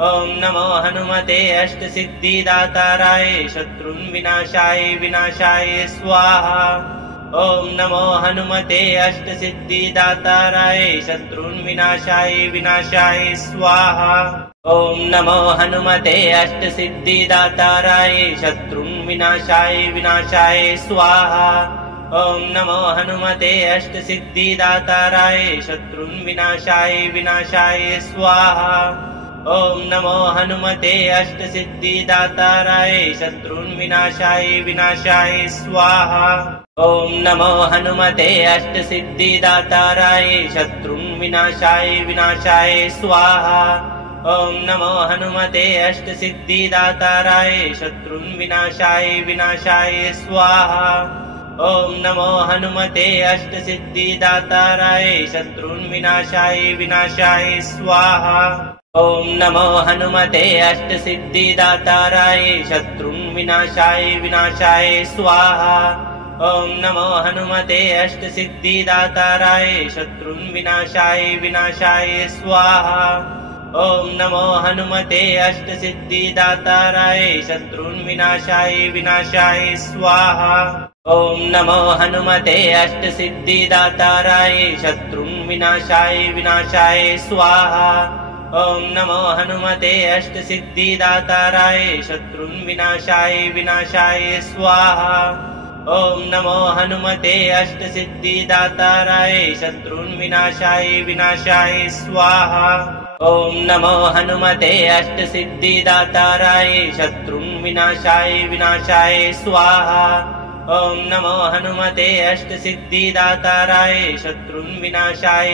ॐ नमो हनुमते अष्टसिद्धिदाताराय शत्रून् विनाशाय विनाशाय स्वाहा। ॐ नमो हनुमते अष्टसिद्धिदाताराय शत्रून् विनाशाय विनाशाय स्वाहा। ॐ नमो हनुमते अष्टसिद्धिदाताराय शत्रून् विनाशाय विनाशाय स्वाहा। ॐ नमो हनुमते अष्टसिद्धिदाताराय शत्रून् विनाशाय विनाशाय स्वाहा। ॐ नमो हनुमते अष्टसिद्धिदाताराय शत्रून् विनाशाय विनाशाय स्वाहा। ॐ नमो हनुमते अष्टसिद्धिदाताराय शत्रुन् विनाशाय स्वाहा। ॐ नमो हनुमते अष्टसिद्धिदाताराय शत्रुन् विनाशाय स्वाहा। ॐ नमो हनुमते अष्टसिद्धिदाताराय शत्रुन् विनाशाय स्वाहा। ॐ नमो हनुमते अष्टसिद्धिदाताराय शत्रुन् विनाशाय स्वाहा। ॐ नमो हनुमते अष्टसिद्धिदाताराय शत्रुन् विनाशाय स्वाहा। ॐ नमो हनुमते अष्टसिद्धिदाताराय शत्रुन् विनाशाय स्वाहा। ॐ नमो हनुमते अष्टसिद्धिदाताराय शत्रुन् विनाशाय स्वाहा। ॐ नमो हनुमते अष्टसिद्धिदाताराय शत्रुन् विनाशाय स्वाहा। ॐ नमो हनुमते अष्टसिद्धिदाताराय शत्रुन् विनाशाय स्वाहा। ॐ नमो हनुमते अष्टसिद्धिदाताराय शत्रुन् विनाशाय स्वाहा। ॐ नमो हनुमते अष्टसिद्धिदाताराय शत्रुन् विनाशाय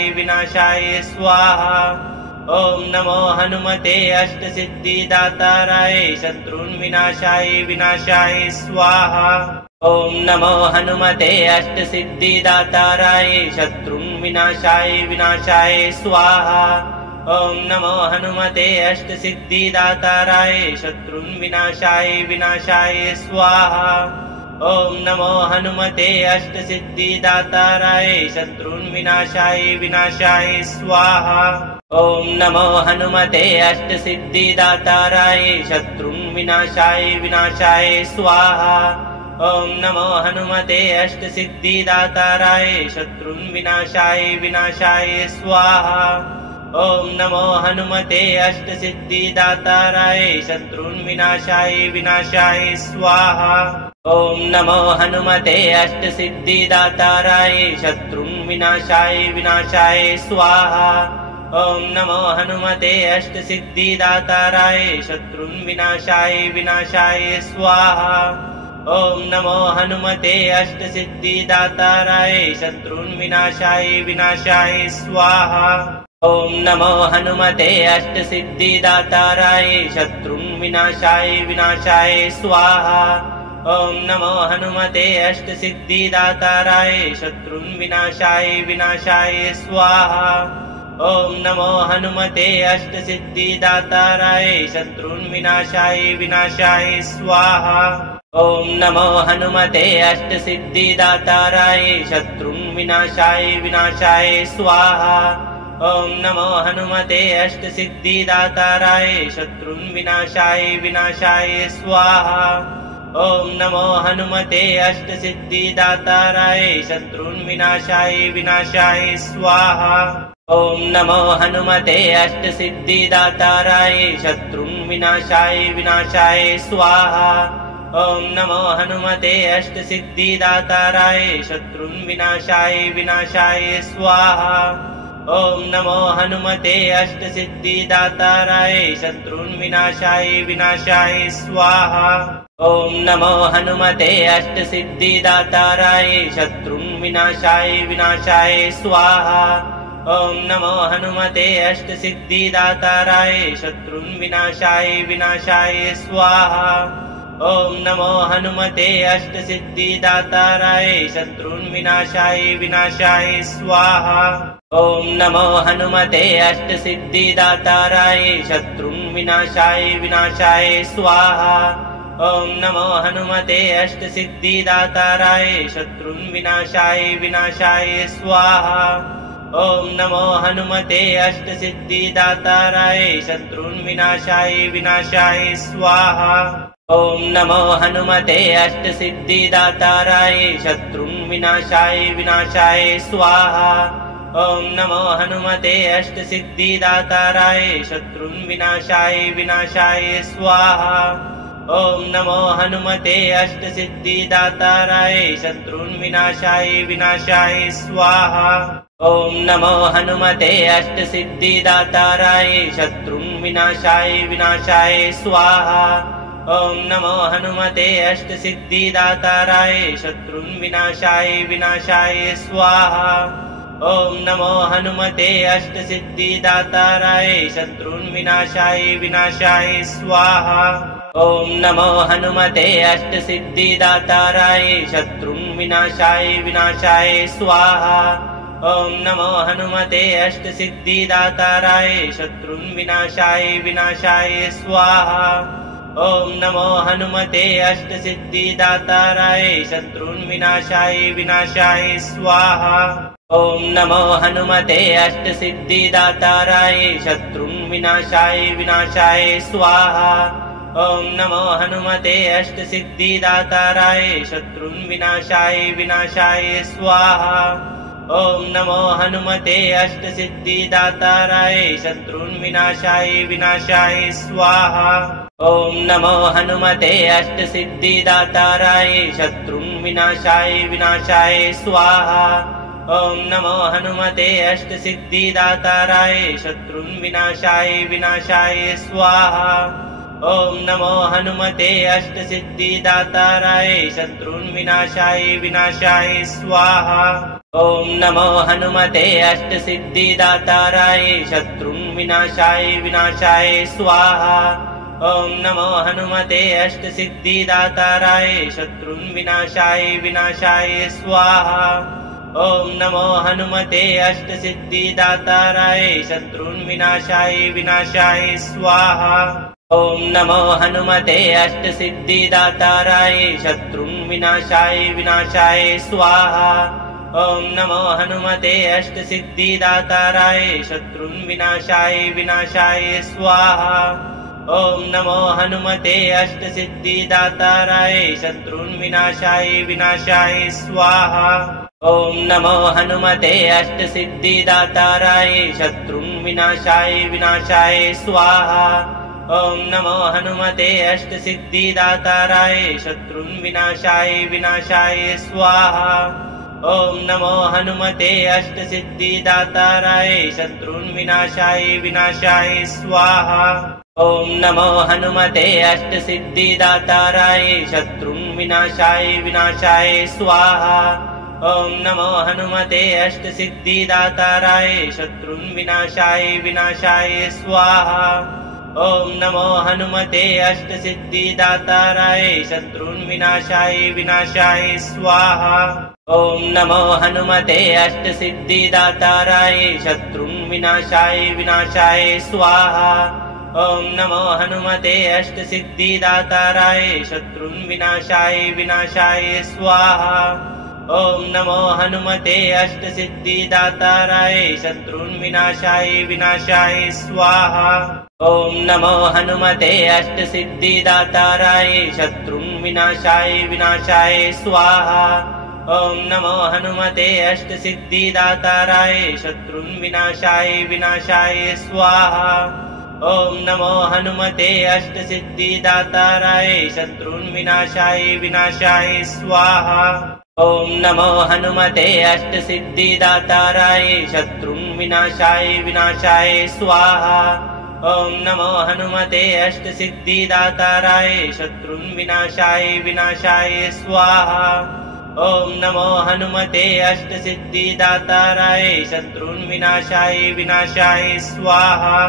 स्वाहा। ॐ नमो हनुमते अष्टसिद्धिदाताराय शत्रुन् विनाशाय स्वाहा। ॐ नमो हनुमते अष्टसिद्धिदाताराय शत्रुन् विनाशाय स्वाहा। ॐ नमो हनुमते अष्टसिद्धिदाताराय शत्रुन् विनाशाय स्वाहा। ॐ नमो हनुमते अष्टसिद्धिदाताराय शत्रुन् विनाशाय स्वाहा। ॐ नमो हनुमते अष्टसिद्धिदाताराय शत्रुन् विनाशाय स्वाहा। ॐ नमो हनुमते अष्टसिद्धिदाताराय शत्रुन् विनाशाय स्वाहा। ॐ नमो हनुमते अष्टसिद्धिदाताराय शत्रुन् विनाशाय स्वाहा। ॐ नमो हनुमते अष्टसिद्धिदाताराय शत्रुन् विनाशाय स्वाहा। ॐ नमो हनुमते अष्टसिद्धिदाताराय शत्रुन् विनाशाय स्वाहा। ॐ नमो हनुमते अष्टसिद्धिदाताराय शत्रुन् विनाशाय स्वाहा। ॐ नमो हनुमते अष्टसिद्धिदाताराय शत्रुन् विनाशाय स्वाहा। ॐ नमो हनुमते अष्टसिद्धिदाताराय शत्रुन् विनाशाय स्वाहा। ॐ नमो हनुमते अष्टसिद्धिदाताराय शत्रुन् विनाशाय स्वाहा। ॐ नमो हनुमते अष्टसिद्धिदाताराय शत्रुन् विनाशाय स्वाहा। ॐ नमो हनुमते अष्टसिद्धिदाताराय शत्रुन् विनाशाय स्वाहा। ॐ नमो हनुमते अष्टसिद्धिदाताराय शत्रुन् विनाशाय स्वाहा। ॐ नमो हनुमते अष्टसिद्धिदाताराय शत्रुन् विनाशाय स्वाहा। ॐ नमो हनुमते अष्टसिद्धिदाताराय शत्रुन् विनाशाय स्वाहा। ॐ नमो हनुमते अष्टसिद्धिदाताराय शत्रुन् विनाशाय स्वाहा। ॐ नमो हनुमते अष्टसिद्धिदाताराय शत्रुन् विनाशाय स्वाहा। ॐ नमो हनुमते अष्टसिद्धिदाताराय शत्रुन् विनाशाय स्वाहा। ॐ नमो हनुमते अष्टसिद्धिदाताराय शत्रुन् विनाशाय स्वाहा। ॐ नमो हनुमते अष्टसिद्धिदाताराय शत्रुन् विनाशाय स्वाहा। ॐ नमो हनुमते अष्टसिद्धिदाताराय शत्रुन् विनाशाय स्वाहा। ॐ नमो हनुमते अष्टसिद्धिदाताराय शत्रुन् विनाशाय स्वाहा। ॐ नमो हनुमते अष्टसिद्धिदाताराय शत्रुन् विनाशाय स्वाहा। ॐ नमो हनुमते अष्टसिद्धिदाताराय शत्रुन् विनाशाय स्वाहा। ॐ नमो हनुमते अष्टसिद्धिदाताराय शत्रुन् विनाशाय स्वाहा। ॐ नमो हनुमते अष्टसिद्धिदाताराय शत्रुन् विनाशाय स्वाहा। ॐ नमो हनुमते अष्टसिद्धिदाताराय शत्रुन् विनाशाय स्वाहा। ॐ नमो हनुमते अष्टसिद्धिदाताराय शत्रुन् विनाशाय स्वाहा। ॐ नमो हनुमते अष्टसिद्धिदाताराय शत्रुन् विनाशाय स्वाहा। ॐ नमो हनुमते अष्टसिद्धिदाताराय शत्रुन् विनाशाय स्वाहा। ॐ नमो हनुमते अष्टसिद्धिदाताराय शत्रुन् विनाशाय स्वाहा। ॐ नमो हनुमते अष्टसिद्धिदाताराय शत्रुन् विनाशाय स्वाहा। ॐ नमो हनुमते अष्टसिद्धिदाताराय शत्रुन् विनाशाय स्वाहा। ॐ नमो हनुमते अष्टसिद्धिदाताराय शत्रुन् विनाशाय स्वाहा। ॐ नमो हनुमते अष्टसिद्धिदाताराय शत्रुन् विनाशाय स्वाहा। ॐ नमो हनुमते अष्टसिद्धिदाताराय शत्रुन् विनाशाय स्वाहा। ॐ नमो हनुमते अष्टसिद्धिदाताराय शत्रुन् विनाशाय स्वाहा। ॐ नमो हनुमते अष्टसिद्धिदाताराय शत्रुन् विनाशाय स्वाहा। ॐ नमो हनुमते अष्टसिद्धिदाताराय शत्रुन् विनाशाय स्वाहा। ॐ नमो हनुमते अष्टसिद्धिदाताराय शत्रुन् विनाशाय स्वाहा। ॐ नमो हनुमते अष्टसिद्धिदाताराय शत्रुन् विनाशाय स्वाहा। ॐ नमो हनुमते अष्टसिद्धिदाताराय शत्रुन् विनाशाय स्वाहा। ॐ नमो हनुमते अष्टसिद्धिदाताराय शत्रुन् विनाशाय स्वाहा। ॐ नमो हनुमते अष्टसिद्धिदाताराय शत्रुन् विनाशाय स्वाहा। ॐ नमो हनुमते अष्टसिद्धिदाताराय शत्रुन् विनाशाय स्वाहा। ॐ नमो हनुमते अष्टसिद्धिदाताराय शत्रुन् विनाशाय स्वाहा। ॐ नमो हनुमते अष्टसिद्धिदाताराय शत्रुन् विनाशाय स्वाहा। ॐ नमो हनुमते अष्टसिद्धिदाताराय शत्रुन् विनाशाय स्वाहा। ॐ नमो हनुमते अष्टसिद्धिदाताराय शत्रुन् विनाशाय स्वाहा। ॐ नमो हनुमते अष्टसिद्धिदाताराय शत्रुन् विनाशाय स्वाहा। ॐ नमो हनुमते अष्टसिद्धिदाताराय शत्रुन् विनाशाय स्वाहा। ॐ नमो हनुमते अष्टसिद्धिदाताराय शत्रुन् विनाशाय स्वाहा। ॐ नमो हनुमते अष्टसिद्धिदाताराय शत्रुन् विनाशाय स्वाहा। ॐ नमो हनुमते अष्टसिद्धिदाताराय शत्रुन् विनाशाय स्वाहा। ॐ नमो हनुमते अष्टसिद्धिदाताराय शत्रुन् विनाशाय स्वाहा। ॐ नमो हनुमते अष्टसिद्धिदाताराय शत्रुन् विनाशाय स्वाहा। ॐ नमो हनुमते अष्टसिद्धिदाताराय शत्रुन् विनाशाय स्वाहा। ॐ नमो हनुमते अष्टसिद्धिदाताराय शत्रुन् विनाशाय स्वाहा।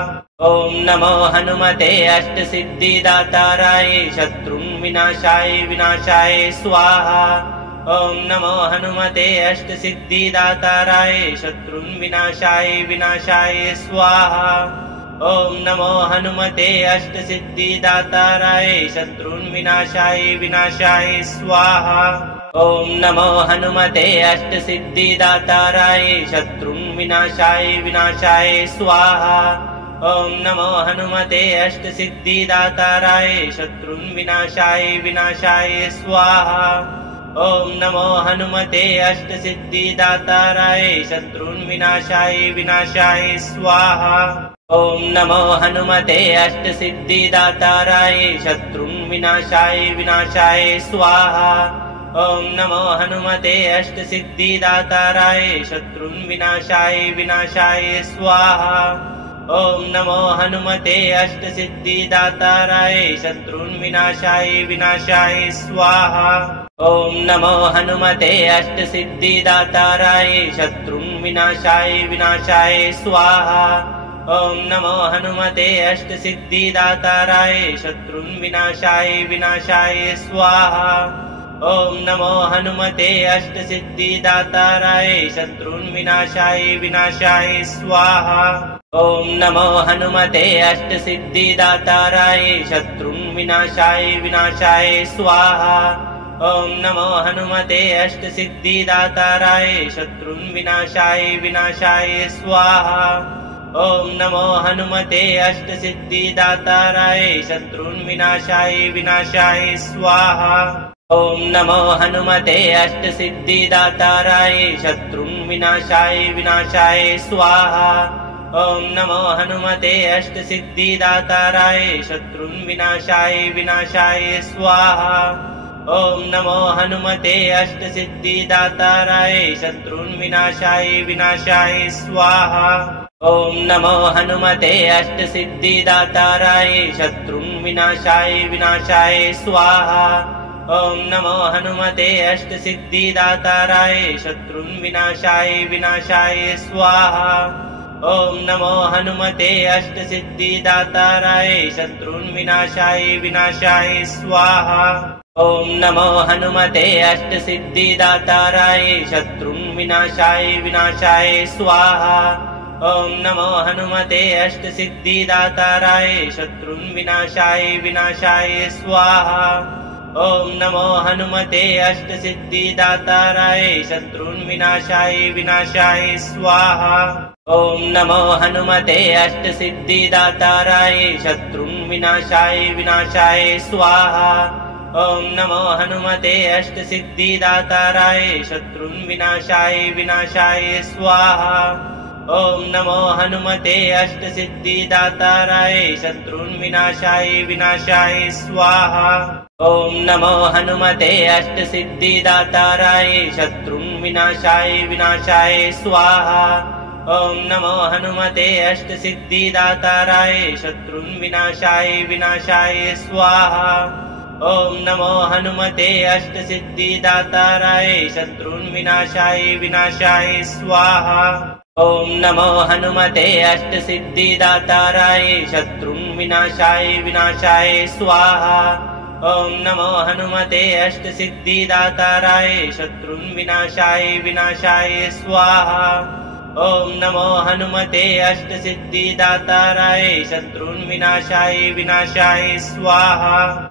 ॐ नमो हनुमते अष्टसिद्धिदाताराय शत्रुन् विनाशाय स्वाहा। ॐ नमो हनुमते अष्टसिद्धिदाताराय शत्रुन् विनाशाय स्वाहा। ॐ नमो हनुमते अष्टसिद्धिदाताराय शत्रुन् विनाशाय स्वाहा। ॐ नमो हनुमते अष्टसिद्धिदाताराय शत्रुन् विनाशाय स्वाहा। ॐ नमो हनुमते अष्टसिद्धिदाताराय शत्रुन् विनाशाय स्वाहा। ॐ नमो हनुमते अष्टसिद्धिदाताराय शत्रुन् विनाशाय स्वाहा। ॐ नमो हनुमते अष्टसिद्धिदाताराय शत्रुन् विनाशाय स्वाहा। ॐ नमो हनुमते अष्टसिद्धिदाताराय शत्रुन् विनाशाय स्वाहा। ॐ नमो हनुमते अष्टसिद्धिदाताराय शत्रून् विनाशाय विनाशाय स्वाहा। ॐ नमो हनुमते अष्टसिद्धिदाताराय शत्रून् विनाशाय विनाशाय स्वाहा। ॐ नमो हनुमते अष्टसिद्धिदाताराय शत्रून् विनाशाय विनाशाय स्वाहा। ॐ नमो हनुमते अष्टसिद्धिदाताराय शत्रून् विनाशाय विनाशाय स्वाहा। ॐ नमो हनुमते अष्टसिद्धिदाताराय शत्रून् विनाशाय विनाशाय स्वाहा। ॐ नमो हनुमते अष्टसिद्धिदाताराय शत्रून् विनाशाय विनाशाय स्वाहा। ॐ नमो हनुमते अष्टसिद्धिदाताराय शत्रून् विनाशाय विनाशाय स्वाहा। ॐ नमो हनुमते अष्टसिद्धिदाताराय शत्रून् विनाशाय विनाशाय स्वाहा। ॐ नमो हनुमते अष्टसिद्धिदाताराय शत्रून् विनाशाय विनाशाय स्वाहा। ॐ नमो हनुमते अष्टसिद्धिदाताराय शत्रून् विनाशाय विनाशाय स्वाहा। ॐ नमो हनुमते अष्टसिद्धिदाताराय शत्रून् विनाशाय विनाशाय स्वाहा। ॐ नमो हनुमते अष्टसिद्धिदाताराय शत्रून् विनाशाय विनाशाय स्वाहा। ॐ नमो हनुमते अष्टसिद्धिदाताराय शत्रून् विनाशाय विनाशाय स्वाहा। ॐ नमो हनुमते अष्टसिद्धिदाताराय शत्रून् विनाशाय विनाशाय स्वाहा। ॐ नमो हनुमते अष्टसिद्धिदाताराय शत्रून् विनाशाय विनाशाय स्वाहा। ॐ नमो हनुमते अष्टसिद्धिदाताराय शत्रून् विनाशाय विनाशाय स्वाहा। ॐ नमो हनुमते अष्टसिद्धिदाताराय शत्रून् विनाशाय विनाशाय स्वाहा। ॐ नमो हनुमते अष्टसिद्धिदाताराय शत्रून् विनाशाय विनाशाय स्वाहा। ॐ नमो हनुमते अष्टसिद्धिदाताराय शत्रून् विनाशाय विनाशाय स्वाहा। ॐ नमो हनुमते अष्टसिद्धिदाताराय शत्रून् विनाशाय विनाशाय स्वाहा। ॐ नमो हनुमते अष्टसिद्धिदाताराय शत्रून् विनाशाय विनाशाय स्वाहा। ॐ नमो हनुमते अष्टसिद्धिदाताराय शत्रून् विनाशाय विनाशाय स्वाहा। ॐ नमो हनुमते अष्टसिद्धिदाताराय शत्रून् विनाशाय विनाशाय स्वाहा। ॐ नमो हनुमते अष्टसिद्धिदाताराय शत्रून् विनाशाय विनाशाय स्वाहा। ॐ नमो हनुमते अष्टसिद्धिदाताराय शत्रून् विनाशाय विनाशाय स्वाहा।